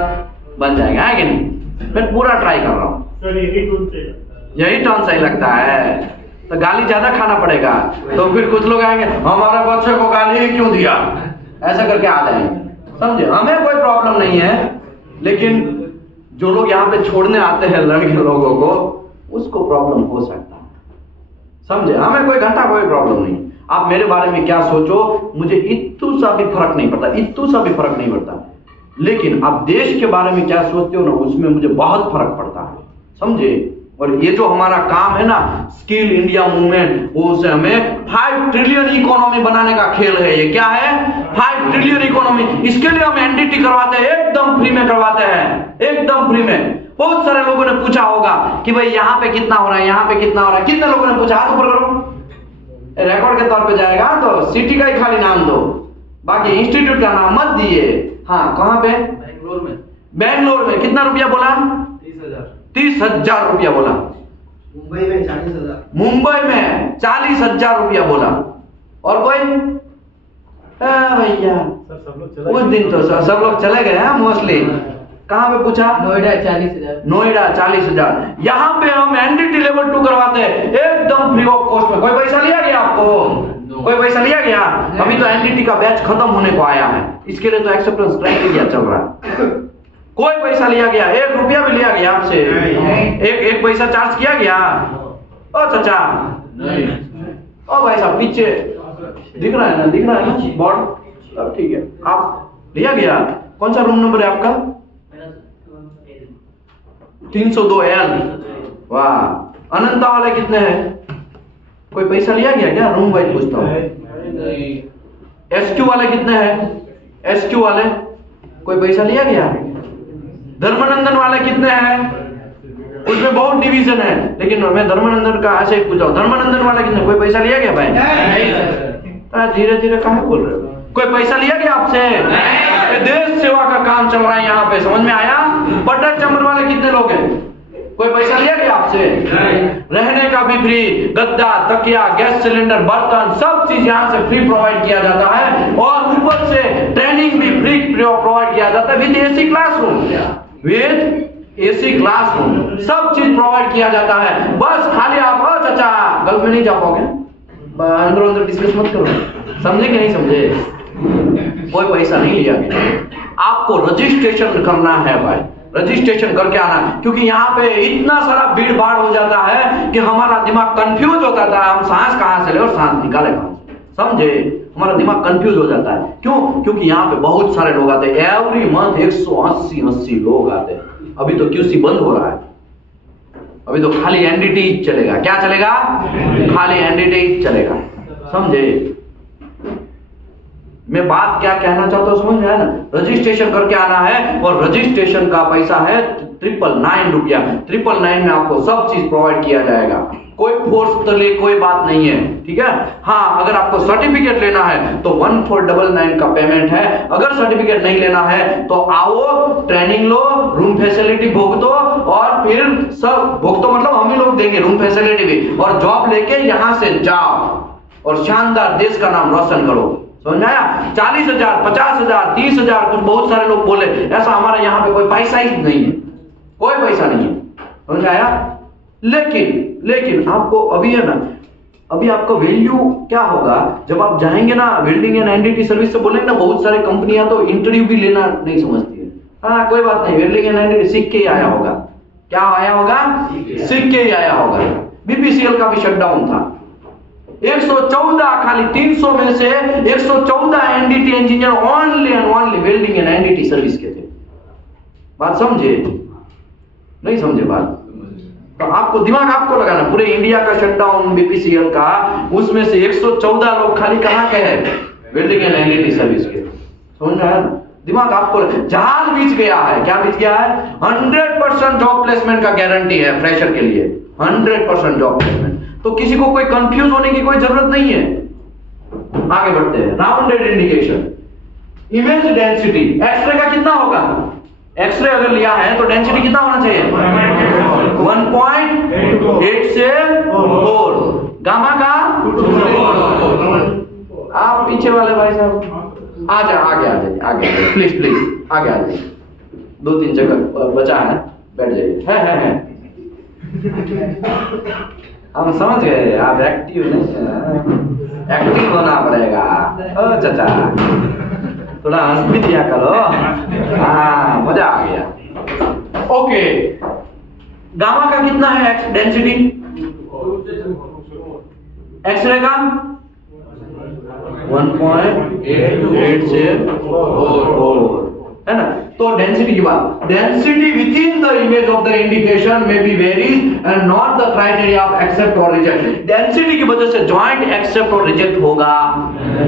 बन जाएगा, है कि नहीं? मैं पूरा ट्राई कर रहा हूं। यही टर्न सही लगता है, तो गाली ज्यादा खाना पड़ेगा। तो फिर कुछ लोग आएंगे, हमारे बच्चे को गाली ही क्यों दिया, ऐसा करके आ जाएंगे, समझे? हमें कोई प्रॉब्लम नहीं है, लेकिन जो लोग यहाँ पे छोड़ने आते हैं लड़के लोगों को, उसको प्रॉब्लम हो सकता है, समझे? हमें कोई घंटा कोई प्रॉब्लम नहीं। आप मेरे बारे में क्या सोचो, मुझे इत्तू सा भी फर्क नहीं पड़ता, इत्तू सा भी फर्क नहीं पड़ता। लेकिन आप देश के बारे में क्या सोचते हो ना, उसमें मुझे बहुत फर्क पड़ता है, समझे? और ये जो हमारा काम है ना, स्किल इंडिया मूवमेंट, वो उसे हमें 5 ट्रिलियन इकोनॉमी बनाने का खेल है। ये क्या है? 5 ट्रिलियन इकोनॉमी। इसके लिए हम एनडीटी करवाते हैं, एकदम फ्री में करवाते हैं, एकदम फ्री में। बहुत सारे लोगों ने पूछा होगा कि भाई यहाँ पे कितना हो रहा है, यहाँ पे कितना हो रहा है। कितने लोगों ने पूछा? हाथ ऊपर करो। रिकॉर्ड के तौर पे जाएगा, तो सिटी का ही खाली नाम दो, बाकी इंस्टीट्यूट का नाम मत दिए। हाँ, कहाँ पे? बेंगलोर में। बेंगलोर में कितना रुपया बोला? 30,000 रुपया बोला। मुंबई में 40,000। मुंबई में 40,000 रुपया बोला। और कोई? भैया उस दिन तो सब लोग चले गए हैं मोस्टली। कहाँ पे पूछा? नोएडा 40,000। नोएडा 40,000। यहाँ पे हम एनडीटी लेवल 2 करवाते हैं, एकदम फ्री ऑफ कॉस्ट में। कोई पैसा लिया गया आपको? कोई पैसा लिया गया? अभी तो एनडीटी का बैच खत्म होने को आया है, इसके लिए तो एक्सेप्टेंस क्राइटेरिया चल रहा है। कोई पैसा लिया गया? 1 रुपया भी लिया गया आपसे? एक पैसा चार्ज किया गया? ओ चाचा नहीं। ओ भाई साहब, पीछे दिख रहा है ना, दिख रहा है ना बोर्ड? अब ठीक है, आप लिया गया? कौन सा रूम नंबर है आपका? 302L। वाह, अनंता वाले कितने हैं? कोई पैसा लिया गया क्या? रूम वाइज पूछता हूँ। SQ वाले कितने हैं? SQ वाले कोई पैसा लिया गया? धर्मानंदन वाले कितने हैं? उसमें बहुत डिवीजन है, लेकिन मैं धर्मानंदन का ऐसे ही पूछा हूँ। धर्मानंदन वाले कितने? कोई पैसा लिया गया भाई? नहीं। धीरे धीरे कहाँ बोल रहे हो? कोई पैसा लिया गया आपसे? देश सेवा का काम चल रहा है यहाँ पे, समझ में आया? बटर चमर वाले कितने लोग हैं? कोई पैसा लिया गया आपसे? रहने का भी फ्री, गद्दा, तकिया, गैस सिलेंडर, बर्तन, सब चीज यहाँ से फ्री प्रोवाइड किया जाता है और ऊपर से ट्रेनिंग भी फ्री प्रोवाइड किया जाता है with AC classroom, with AC classroom, सब चीज प्रोवाइड किया जाता है। बस खाली आप चाचा गल्फ में नहीं जा पाओगे, अंदर अंदर डिस्कस मत करो, समझे कि नहीं समझे? कोई पैसा नहीं लिया गया। आपको रजिस्ट्रेशन करना है भाई, रजिस्ट्रेशन करके आना, क्योंकि यहाँ पे इतना सारा भीड़ भाड़ हो जाता है कि हमारा दिमाग कंफ्यूज हो जाता है, हम सांस कहाँ से ले और सांस निकाले कहाँ से, समझे? हमारा दिमाग कंफ्यूज हो जाता है। क्यों? क्योंकि यहाँ पे बहुत सारे लोग आते हैं, एवरी मंथ 180 लोग आते हैं। अभी तो QC बंद हो रहा है, अभी तो खाली एनडीटी चलेगा। क्या चलेगा? खाली एनडीटी चलेगा, समझे? मैं बात क्या कहना चाहता हूं समझ में आया ना? रजिस्ट्रेशन करके आना है और रजिस्ट्रेशन का पैसा है 999 रुपया। 999 में आपको सब चीज प्रोवाइड किया जाएगा, कोई फोर्स तो ले कोई बात नहीं है, ठीक है? हाँ, अगर आपको सर्टिफिकेट लेना है तो 1499 का पेमेंट है। अगर सर्टिफिकेट नहीं लेना है तो आओ, ट्रेनिंग लो, रूम फैसिलिटी भुगतो और फिर सब भुगतो, मतलब हम ही लोग देंगे रूम फैसिलिटी भी, और जॉब लेके यहां से जाओ और शानदार देश का नाम रोशन करो। समझ आया? 40,000, 50,000, 30,000, कुछ बहुत सारे लोग बोले, ऐसा हमारे यहाँ पे कोई पैसा ही नहीं है, कोई पैसा नहीं है। समझ आया? लेकिन आपको अभी है ना, अभी आपका वैल्यू क्या होगा जब आप जाएंगे ना बिल्डिंग एंड एनडीटी सर्विस से, बोलेंगे ना बहुत सारे कंपनियां तो इंटरव्यू भी लेना नहीं समझती है। हाँ, कोई बात नहीं, बिल्डिंग एंड एनडीटी सीख के ही आया होगा। क्या आया होगा? सीख के ही आया होगा। बीपीसीएल का भी शटडाउन था, 114, खाली 300 में से 114 NDT engineer only and only building and NDT service के थे। बात समझे? नहीं समझे बात? तो आपको दिमाग आपको लगाना, पूरे इंडिया का शटडाउन बीपीसीएल का, उसमें से 114 लोग खाली कहां के हैं? बिल्डिंग एंड एनडीटी सर्विस के। समझ में आया ना? दिमाग आपको जहाज बीच गया है। क्या बीच गया है? 100% जॉब प्लेसमेंट का गारंटी है फ्रेशर के लिए, 100% जॉब प्लेसमेंट। तो किसी को कोई कंफ्यूज होने की कोई जरूरत नहीं है। आगे बढ़ते हैं। Rounded indication, image density, X-ray का कितना होगा? एक्सरे अगर लिया है तो डेंसिटी कितना होना चाहिए? 1.8 से 4। गामा का? आप पीछे वाले भाई साहब आगे आ जाइए, प्लीज आगे आ जाइए, 2-3 जगह बचा है, बैठ जाइए। है हम समझ गए, आप एक्टिव नहीं, एक्टिव होना पड़ेगा। ओ चाचा, थोड़ा हंस भी दिया करो। हाँ, मजा आ गया। ओके, गामा का कितना है डेंसिटी? एक्सरे का 1.8 से 4 है ना? तो डेंसिटी की बात, density within the image of the indication में be varies and not the criteria of accept और रिजेक्ट। डेंसिटी की वजह से जॉइंट एक्सेप्ट और रिजेक्ट होगा।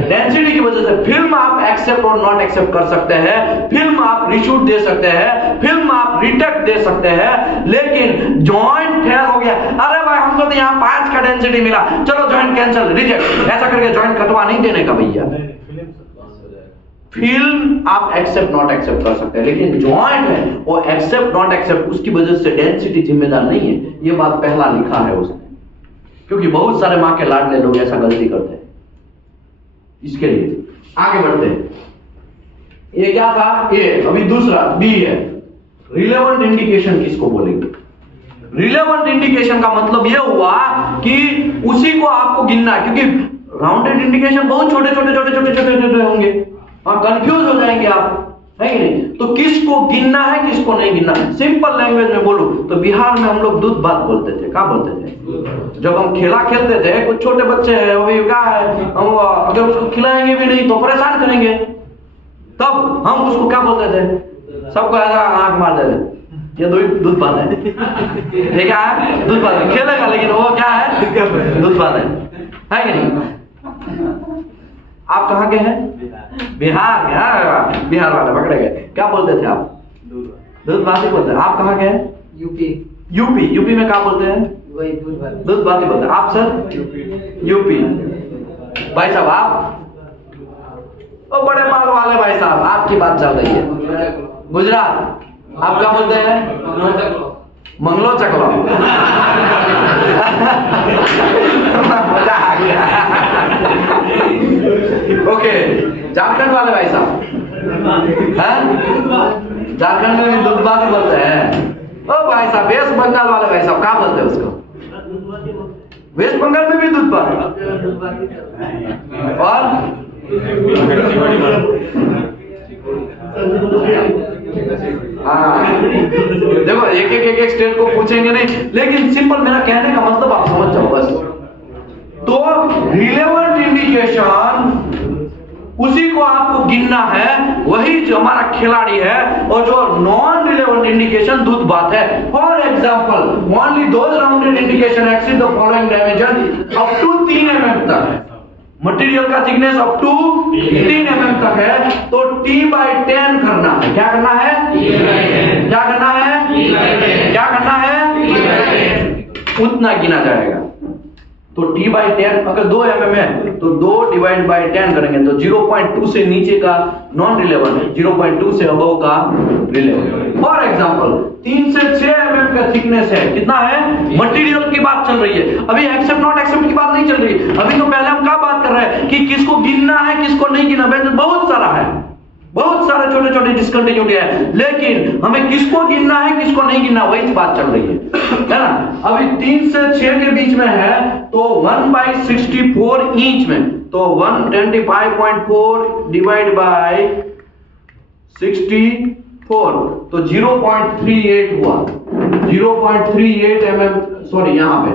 डेंसिटी की वजह से फिल्म आप एक्सेप्ट और नॉट एक्सेप्ट कर सकते हैं, फिल्म आप रिशूट दे सकते हैं, फिल्म आप रिटेक्ट दे सकते हैं, लेकिन जॉइंट फेल हो गया, अरे भाई हमको तो यहाँ 5 का डेंसिटी मिला, चलो जॉइंट कैंसिल, रिजेक्ट, ऐसा करके जॉइंट कटवा नहीं देने का भैया। फिल्म आप एक्सेप्ट नॉट एक्सेप्ट कर सकते हैं, लेकिन जॉइंट है वो एक्सेप्ट नॉट एक्सेप्ट, उसकी वजह से डेंसिटी जिम्मेदार नहीं है। ये बात पहला लिखा है उसने, क्योंकि बहुत सारे मां के लाडले लोग ऐसा गलती करते हैं। इसके लिए आगे बढ़ते हैं। ये क्या था? ए, अभी दूसरा बी है, रिलेवेंट इंडिकेशन किसको बोलेंगे? रिलेवेंट इंडिकेशन का मतलब यह हुआ कि उसी को आपको गिनना है, क्योंकि राउंडेड इंडिकेशन बहुत छोटे होंगे, कंफ्यूज हो जाएंगे आप, है कि नहीं? तो किसको गिनना है, किसको नहीं गिनना? सिंपल लैंग्वेज में बोलूं तो बिहार में हम लोग दूध भात बोलते थे। क्या बोलते थे? जब हम खेला खेलते थे, कुछ छोटे बच्चे हैं, अभी क्या है, हम अगर उसको खिलाएंगे भी नहीं तो परेशान करेंगे, तब हम उसको क्या बोलते थे? सबको ऐसा आंख मार देते, ये दूध भात है। ये क्या है? दूध भात है। खेलेगा लेकिन वो क्या है? दूध भात है कि नहीं? आप कहाँ के हैं? बिहार के। बिहार वाले पकड़े गए। क्या बोलते थे आप? दूध भात ही बोलते हैं। आप कहाँ के हैं? यूपी में क्या बोलते हैं? वही दूध भात ही बोलते हैं। आप सर? यूपी। भाई साहब आप? ओ बड़े माल वाले भाई साहब, आपकी बात चल रही है। गुजरात। आप क्या बोलते हैं? मंगलो चकलो। मजा आ गया। ओके, झारखंड वाले भाई साहब, झारखंड में भी दूध भात बोलते हैं। ओ भाई साहब, वेस्ट बंगाल वाले भाई साहब क्या बोलते हैं उसको? वेस्ट बंगाल में भी दूध भात। और हाँ, देखो एक स्टेट को पूछेंगे नहीं, लेकिन सिंपल मेरा कहने का मतलब आप समझ जाओ बस। तो रिलेवेंट इंडिकेशन उसी को आपको गिनना है, वही जो हमारा खिलाड़ी है, और जो नॉन रिलेवेंट इंडिकेशन दूध बात है। For example, only those rounded indication exceed the following dimension up to 3 mm तक। मटेरियल का थिकनेस अप टू 3 mm तक है, तो T/10 करना है। क्या करना है? क्या करना है? क्या करना है? उतना गिना जाएगा। तो T/10 अगर 2 mm है तो 2/10 करेंगे, तो 0.2 से नीचे का नॉन रिलेवेंट है, 0.2 से अबव का रिलेवेंट। फॉर एग्जांपल 3 से 6 mm का थिकनेस है, कितना है? मटेरियल की बात चल रही है, अभी एक्सेप्ट नॉट एक्सेप्ट की बात नहीं चल रही। अभी तो पहले हम क्या बात कर रहे हैं कि किसको गिनना है किसको नहीं गिनना। बहुत सारा है, बहुत सारे छोटे छोटे डिस्कंटिन्यूटी है, लेकिन हमें किसको गिनना है किसको नहीं गिनना, वही बात चल रही है ना। अभी 3 से 6 के बीच में है, तो 1/64 इंच में, तो 125.4 डिवाइड बाय 64, तो 0.38 हुआ। 0.38 mm, सॉरी यहाँ पे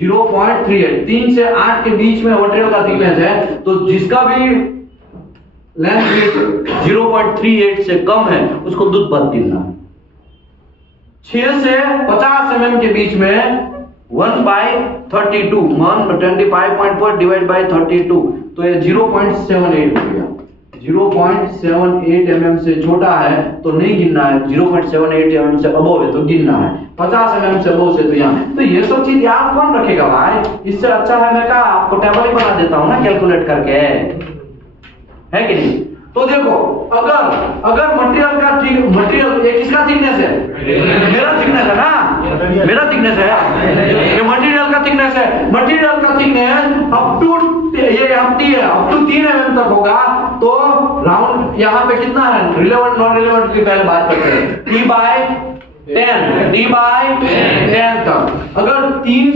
0.38, 3 से 8 के बीच में मटेरियल का थिकनेस है, तो जिसका भी लेंथ 0.38 से कम है उसको दूध भात गिनना है। 6 से 50 mm के बीच में 1/32, 125.4 डिवाइड बाय 32, तो ये 0.78 हो गया। 0.78 mm से छोटा है तो नहीं गिनना है, 0.78 mm से अबव है तो गिनना है, 50 mm से अबव से तो यहाँ। तो ये सब चीज याद कौन रखेगा भाई? इससे अच्छा है मैं आपको टेबल ही बना देता हूँ ना कैलकुलेट करके, है कि नहीं? तो देखो, अगर मटेरियल ये किसका थिकनेस है? मेरा थिकनेस है ना, मेरा थिकनेस है, ये मटेरियल का थिकनेस है। मटेरियल का थिकनेस अप टू ये अप टू 3 mm तक होगा, तो राउंड यहाँ पे कितना है? रिलेवेंट नॉन रिलेवेंट की पहले बात करते हैं। T/10 तक। अगर 3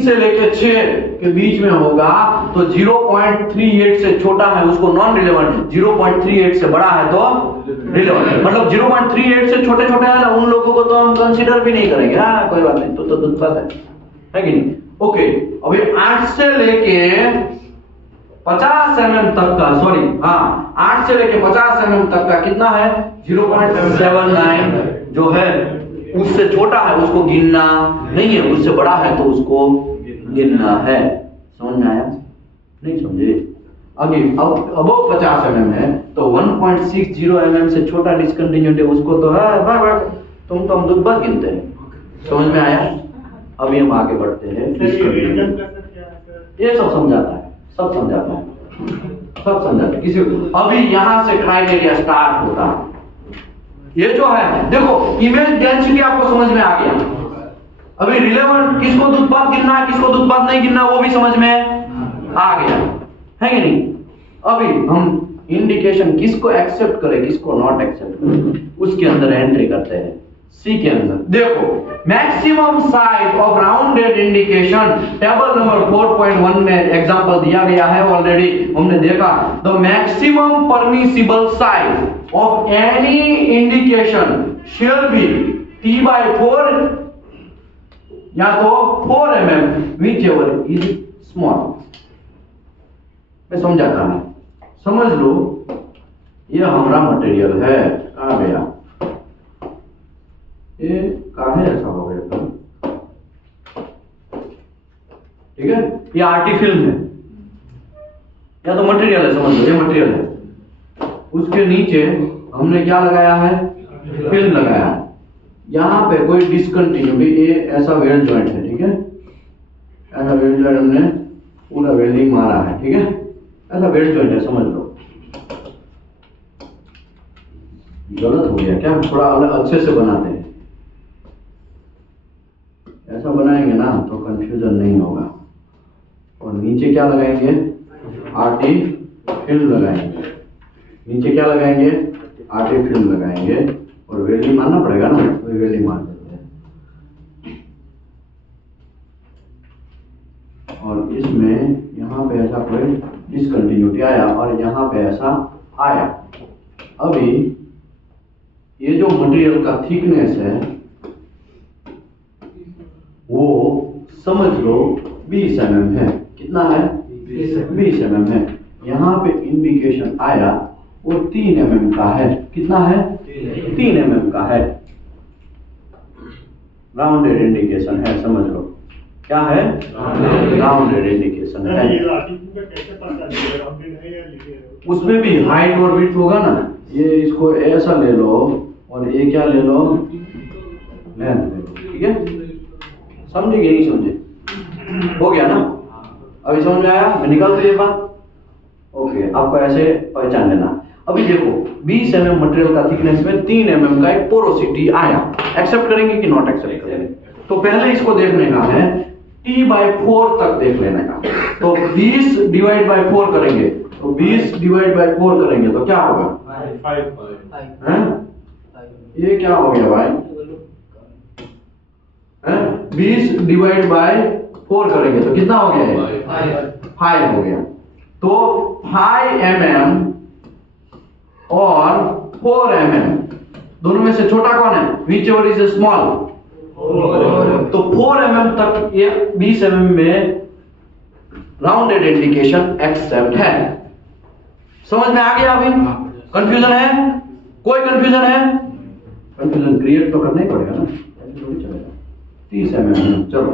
से लेके 6 के बीच में होगा, तो 0.38 से छोटा है उसको नॉन रिलेवेंट, 0.38 से बड़ा है तो रिलेवेंट। मतलब 0.38 से छोटे छोटे है ना, उन लोगों को तो हम कंसीडर भी नहीं करेंगे। हाँ, कोई बात नहीं, तो दूध भात है कि नहीं? ओके, अभी 8 से लेके 50 mm तक का, सॉरी हाँ, 8 से लेके 50 mm तक का कितना है? 0.79 जो है, उससे छोटा है उसको गिनना नहीं है, उससे बड़ा है तो उसको गिनना है। समझ में आया? नहीं समझे? अभी अब 50 mm है, तो 1.60 mm से छोटा डिस्कंटिन्यूटी उसको तो है, तुम तो हम दूध भात गिनते हैं। समझ में आया? अभी हम आगे बढ़ते हैं। ये सब समझाता है, सब समझाता है किसी। अभी यहां से क्राइटेरिया स्टार्ट होता है। ये जो है देखो, इमेज डेंसिटी आपको समझ में आ गया। अभी रिलेवेंट किसको दूध भात गिनना है किसको दूध भात नहीं गिनना, वो भी समझ में आ गया, है कि नहीं? अभी हम इंडिकेशन किसको एक्सेप्ट करें किसको नॉट एक्सेप्ट करें, उसके अंदर एंट्री करते हैं। सी के अंदर देखो, maximum size of rounded indication table number 4.1 में एग्जांपल दिया गया है, ऑलरेडी हमने देखा। The maximum permissible size of any indication shall be T/4 या तो 4 mm whichever is small। मैं समझाता हूं, समझ लो ये हमारा मटेरियल है, आ गया ये काहे ऐसा हो गया था, ठीक है? ये आरटी फिल्म है या तो मटेरियल है, समझ लो ये मटेरियल है। उसके नीचे हमने क्या लगाया है? फिल्म लगाया। यहाँ पे कोई डिस्कंटिन्यूटी, ये ऐसा वेल्ड जॉइंट है, ठीक है? ऐसा वेल्ड जॉइंट हमने पूरा वेल्डिंग मारा है, ठीक है? ऐसा वेल्ड जॉइंट है, समझ लो। गलत हो गया क्या? थोड़ा अलग अच्छे से बनाते हैं। ऐसा बनाएंगे ना तो कंफ्यूजन नहीं होगा। और नीचे क्या लगाएंगे? आरटी फिल्म लगाएंगे। नीचे क्या लगाएंगे? आरटी फिल्म लगाएंगे। और वेल्डिंग मारना पड़ेगा ना, तो वेल्डिंग मार देते हैं। और इसमें यहाँ पे ऐसा कोई डिसकंटिन्यूटी आया और यहाँ पे ऐसा आया। अभी ये जो मटेरियल का थिकनेस है वो समझ लो 20 mm है। कितना है? 20 mm है। यहाँ पे इंडिकेशन आया वो 3 mm का है। कितना है? 3 mm का है। राउंडेड इंडिकेशन है, समझ लो। क्या है? राउंडेड इंडिकेशन है। उसमें भी हाइट और विड्थ होगा ना। ये इसको ऐसा ले लो और ये क्या ले लो? लेंथ ले लो। ठीक है, समझे कि नहीं समझे? हो गया ना? अभी समझ में आया? मैं निकाल दूं ये बात? ओके, आपको ऐसे पहचान लेना। अभी देखो 20 mm मटेरियल का थिकनेस में 3 mm का एक पोरोसिटी आया। एक्सेप्ट करेंगे कि नॉट एक्सेप्ट करेंगे? तो पहले इसको देखने का है T/4 तक देख लेने का। तो 20 डिवाइड बाय 4 करेंगे तो 20 डिवाइड बाय 4 करेंगे तो क्या होगा? 5 हैं? ये क्या हो गया भाई? 20 डिवाइड बाय 4 करेंगे तो कितना हो गया? 5 हो गया। तो 5 mm और 4 mm दोनों में से छोटा कौन है? Which ever is small. तो 4 mm तक ये 20 mm में राउंडेड इंडिकेशन एक्सेप्ट है। समझ में आ गया? अभी कंफ्यूजन है? कोई कंफ्यूजन है? कंफ्यूजन क्रिएट तो करना ही पड़ेगा ना, ऐसे थोड़ी चलेगा। 30 mm। चलो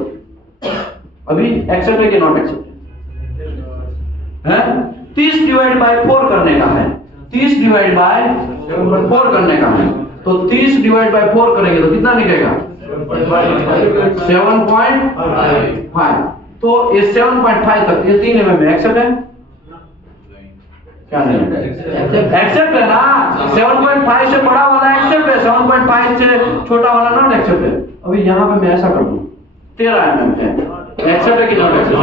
अभी एक्सेप्ट है कि नॉट एक्सेप्ट है? 30 डिवाइड बाय 4 करने का है। 30 डिवाइड बाय 4 करने का है। तो 30 डिवाइड बाय 4 करेंगे तो कितना निकलेगा? 7.5। तो ये 7.5 तक ये 3 mm में एक्सेप्ट है? क्या नहीं एक्सेप्ट है ना? 7.5 से बड़ा वाला एक्सेप्ट है, 7.5 से छोटा वाला नॉट एक्सेप्ट है। अभी यहाँ पे मैं ऐसा कर दूं 13 mm है। एक्सेप्ट है कि नॉट एक्सेप्ट?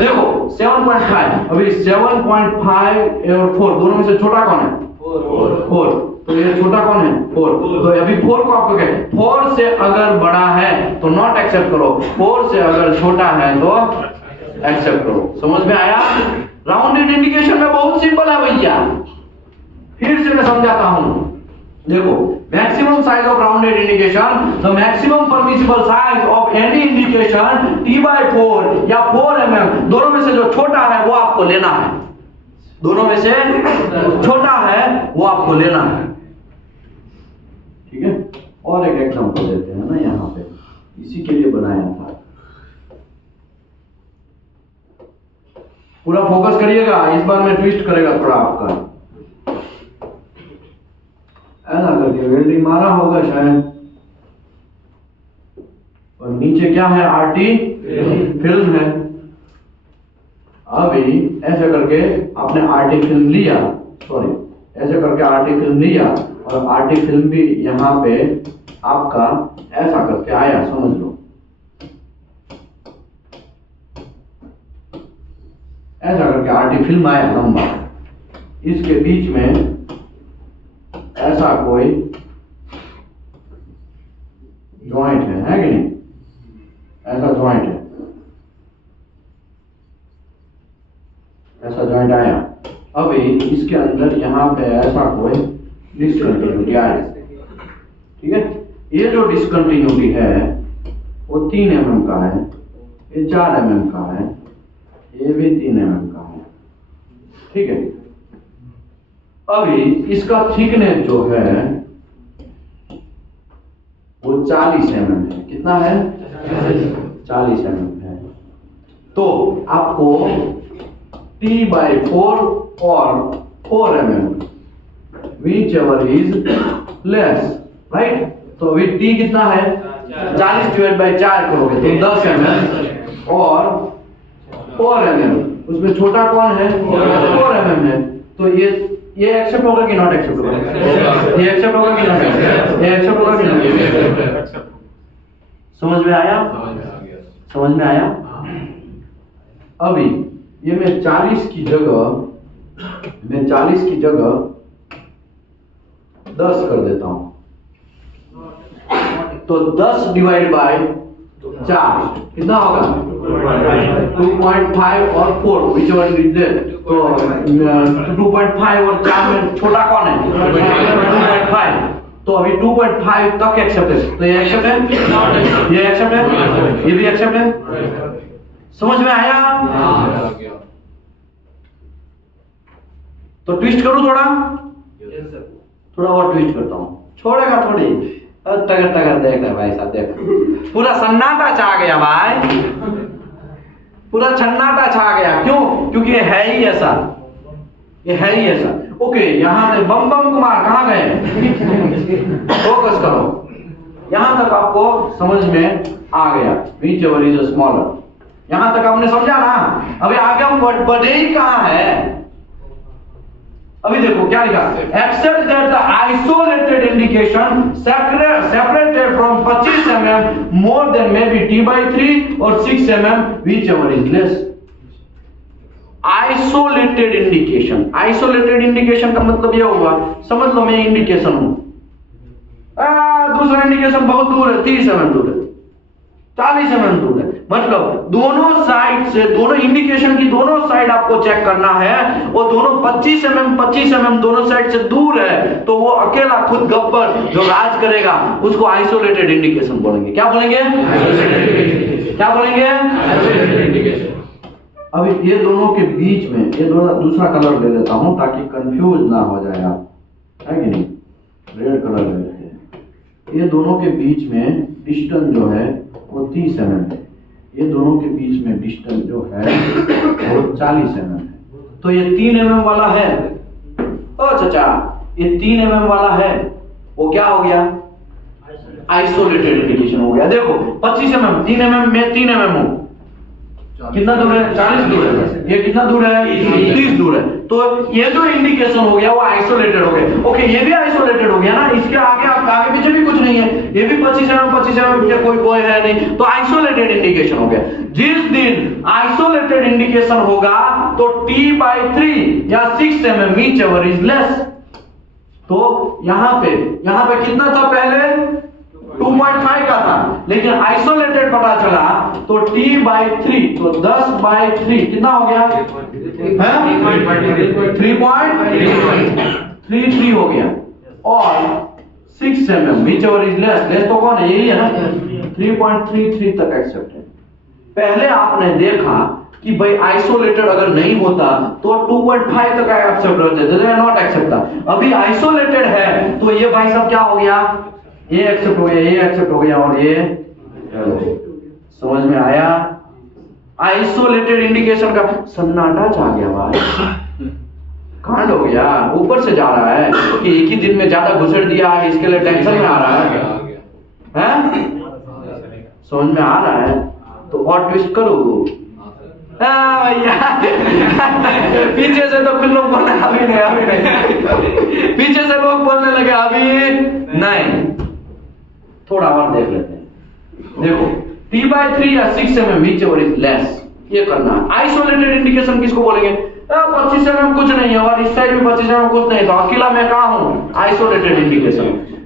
देखो 7.5, अभी 7.5 और 4 दोनों में से छोटा कौन है? 4। तो ये छोटा कौन है? 4। तो अभी 4 को आपको कहते हैं 4 से अगर बड़ा है तो नॉट एक्सेप्ट करो, 4 से अगर छोटा है तो एक्सेप्ट करो। समझ में आया? राउंडेड इंडिकेशन में बहुत सिंपल है भैया। फिर से मैं समझाता हूं। देखो maximum size of rounded indication, the maximum permissible size of any indication T/4 या 4 mm दोनों में से जो छोटा है वो आपको लेना है। दोनों में से छोटा है वो आपको लेना है। ठीक है, और एक एग्जांपल देते हैं ना, यहाँ पे इसी के लिए बनाया था। पूरा फोकस करिएगा, इस बार मैं ट्विस्ट करेगा थोड़ा आपका। ऐसा करके वेल्डिंग मारा होगा शायद, और नीचे क्या है? आरटी फिल्म है। अभी ऐसे करके आपने आरटी फिल्म लिया, सॉरी ऐसे करके आरटी फिल्म लिया और आरटी फिल्म भी यहाँ पे आपका ऐसा करके आया, समझ लो ऐसा करके आरटी फिल्म आया लंबा। इसके बीच में ऐसा कोई जॉइंट है कि नहीं? ऐसा जॉइंट है, ऐसा जॉइंट आया। अभी इसके अंदर यहाँ पे ऐसा कोई डिसकंटिन्यूटी आया। ठीक है, ये जो डिसकंटिन्यूटी है वो 3 mm का है, ये 4 mm का है, ये भी 3 mm का है। ठीक है, अभी इसका थिकनेस जो है वो 40 mm है। कितना है? 40 mm है। तो आपको T/4 और 4 mm whichever is less, right? तो अभी T कितना है? 40 डिवाइड बाय 4 करोगे तो 10 mm और 4 mm, उसमें छोटा कौन है? 4 mm है। तो ये ये एक्सेप्ट होगा कि नॉट एक्सेप्ट होगा? ये एक्सेप्ट होगा कि नॉट एक्सेप्ट? ये एक्सेप्ट होगा कि नॉट? समझ में आया? समझ में आ गया। समझ में आया? अभी ये मैं 40 की जगह 10 कर देता हूं, तो 10 डिवाइड बाय 4 कितना होगा? 2.5 और 4 विच वन इज देयर? तो 2.5 और 4 में छोटा कौन है? 2.5। तो अभी 2.5 तक एक्सेप्ट है, तो ये एक्सेप्ट है, ये एक्सेप्ट है, ये भी एक्सेप्ट है। समझ में आया? आ गया। तो ट्विस्ट करूं थोड़ा और ट्विस्ट करता हूं, छोड़ेगा थोड़ी। टगर टगर देख रहे भाई साहब, देख पूरा सन्नाटा छा गया भाई, पूरा सन्नाटा छा गया। क्यों? क्योंकि ये है ही ऐसा, ये है ही ऐसा। ओके, यहां से बम बम कुमार कहां गए? फोकस करो, यहां तक आपको समझ में आ गया। विच एवर इज स्मॉलर, यहां तक हमने समझा ना। अभी आगे हम बढ़े ही कहां है? अभी देखो क्या लिखा, except that the isolated indication separated from 25 mm more than may be t/3 और 6 mm whichever is less. Isolated indication, isolated indication का मतलब ये होगा, समझ लो मैं इंडिकेशन हूं, दूसरा इंडिकेशन बहुत दूर है, 30 mm दूर है, 40 mm दूर है, मतलब दोनों साइड से, दोनों इंडिकेशन की दोनों साइड आपको चेक करना है, और दोनों 25 mm दोनों साइड से दूर है, तो वो अकेला खुद गब्बर जो राज करेगा उसको आइसोलेटेड इंडिकेशन बोलेंगे। क्या बोलेंगे? क्या बोलेंगे? अभी ये दोनों के बीच में ये दूसरा कलर ले लेता हूं ताकि कंफ्यूज ना हो जाए आप, है कि नहीं? रेड कलर ले लेते हैं। ये दोनों के बीच में डिस्टेंस जो है वो 30 mm है, ये दोनों के बीच में डिस्टेंस जो है वो 40 mm है। तो ये 3 mm वाला है, ओ चाचा ये 3 mm वाला है, वो क्या हो गया? आइसोलेटेड इंडिकेशन हो गया। देखो 25 mm, 3 mm में 3 mm हूं, कितना दूर है? 40 दूर है। ये कितना दूर है? 30 दूर है। तो ये जो इंडिकेशन हो गया वो आइसोलेटेड हो गया। ओके, ये भी आइसोलेटेड हो गया ना, इसके आगे आगे पीछे भी कुछ नहीं है, ये भी 25 mm कोई बॉय है नहीं, तो आइसोलेटेड इंडिकेशन हो गया। जिस दिन आइसोलेटेड इंडिकेशन होगा तो t/3 या 6 mm whichever is less. तो यहां पे कितना था? पहले 2.5 का था, लेकिन आइसोलेटेड पता चला तो t/3, तो 10/3 कितना हो गया? 3.33 हो गया। और 6 mm whichever is less तो कौन है? यही है ना, 3.33 तक एक्सेप्ट है। पहले आपने देखा कि भाई आइसोलेटेड अगर नहीं होता तो 2.5 तक एक्सेप्ट होता, नॉट एक्सेप्ट था। अभी आइसोलेटेड है तो ये भाई सब क्या हो गया? ये एक्सेप्ट हो गया, ये एक्सेप्ट हो गया, और ये समझ में आया? आइसोलेटेड इंडिकेशन का सन्नाटा छा गया भाई, कांड हो गया। ऊपर से जा रहा है कि एक ही दिन में ज्यादा घुसड़ दिया है, इसके लिए टेंशन में आ रहा है, हैं? समझ में आ रहा है? तो और ट्विस्ट करो भैया। पीछे से तो कुछ लोग बोलने अभी नहीं, पीछे से लोग बोलने लगे अभी नहीं। थोड़ा और देख लेते हैं। देखो t/3 या 6 mm whichever is less, ये करना है। आइसोलेटेड इंडिकेशन किसको बोलेंगे? 25 mm कुछ नहीं है, और इस साइड में 25 mm कुछ नहीं, तो अकेला मैं कहां हूं? Isolated indication.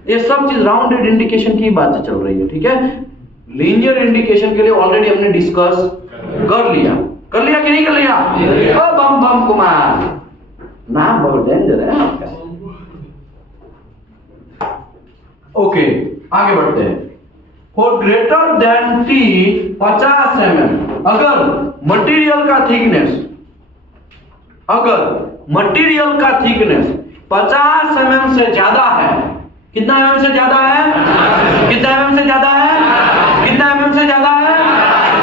ये सब चीज राउंडेड इंडिकेशन की बात चल रही है, ठीक है? लीनियर इंडिकेशन के लिए ऑलरेडी हमने डिस्कस कर लिया कि नहीं कर लिया? ओ बम बम कुमार, नाम बहुत डेंजर है आपका। ओके, आगे बढ़ते हैं। For greater than t 50 mm, अगर मटेरियल का थिकनेस 50 mm से ज्यादा है, कितना mm से ज्यादा है? कितना mm से ज्यादा है? कितना mm से ज्यादा है?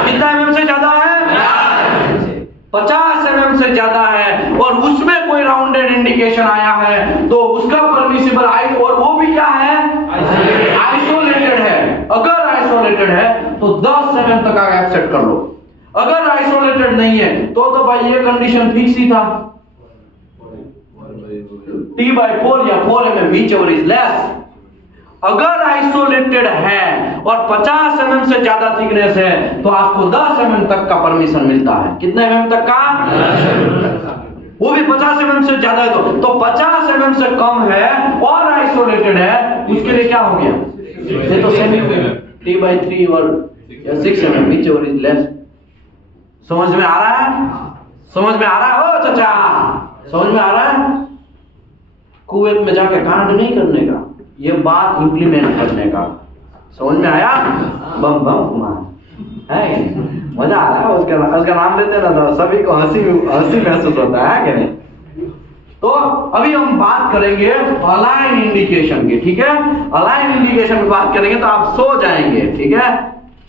कितना mm से ज्यादा है? 50 mm से ज्यादा है, और उसमें कोई राउंडेड इंडिकेशन आया है तो उसका परमिसिबल आई, और वो भी क्या है? आइसोलेटेड है। अगर आइसोलेटेड है तो 10 mm तक आगे एक्सेप्ट कर लो। अगर आइसोलेटेड नहीं है तो भाई ये कंडीशन फिक्स ही था, T/4 या 4 mm whichever is less। अगर आइसोलेटेड है और 50 mm से ज्यादा थिकनेस है तो आपको 10 mm तक का परमिशन मिलता है। कितने mm तक का? वो भी 50 mm से ज्यादा है तो 50 mm से कम है और आइसोलेटेड है, उसके लिए क्या हो गया? ये तो सेमी T/3 और 6 mm whichever is less। समझ में आ रहा है? समझ में आ रहा है? ओ चाचा, समझ में आ रहा है? कुवैत में जाके कांड नहीं करने का, ये बात इंप्लीमेंट करने का। समझ में आया? बम बम कुमार है, मजा आ रहा है। उसका नाम लेते हैं ना तो सभी को हंसी महसूस होता है कि नहीं? तो अभी हम बात करेंगे अलाइन इंडिकेशन की, ठीक है? अलाइन इंडिकेशन की बात करेंगे तो आप सो जाएंगे, ठीक है?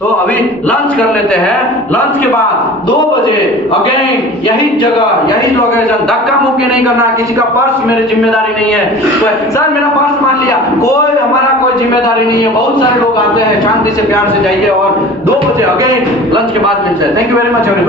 तो अभी लंच कर लेते हैं। लंच के बाद 2 बजे अगेन यही जगह यही लोकेशन, धक्का मुक्की नहीं करना। किसी का पर्स मेरी जिम्मेदारी नहीं है। तो सर मेरा पर्स मान लिया, हमारा कोई जिम्मेदारी नहीं है। बहुत सारे लोग आते हैं, शांति से प्यार से जाइए और 2 बजे अगेन लंच के बाद मिलते हैं। Thank you very much.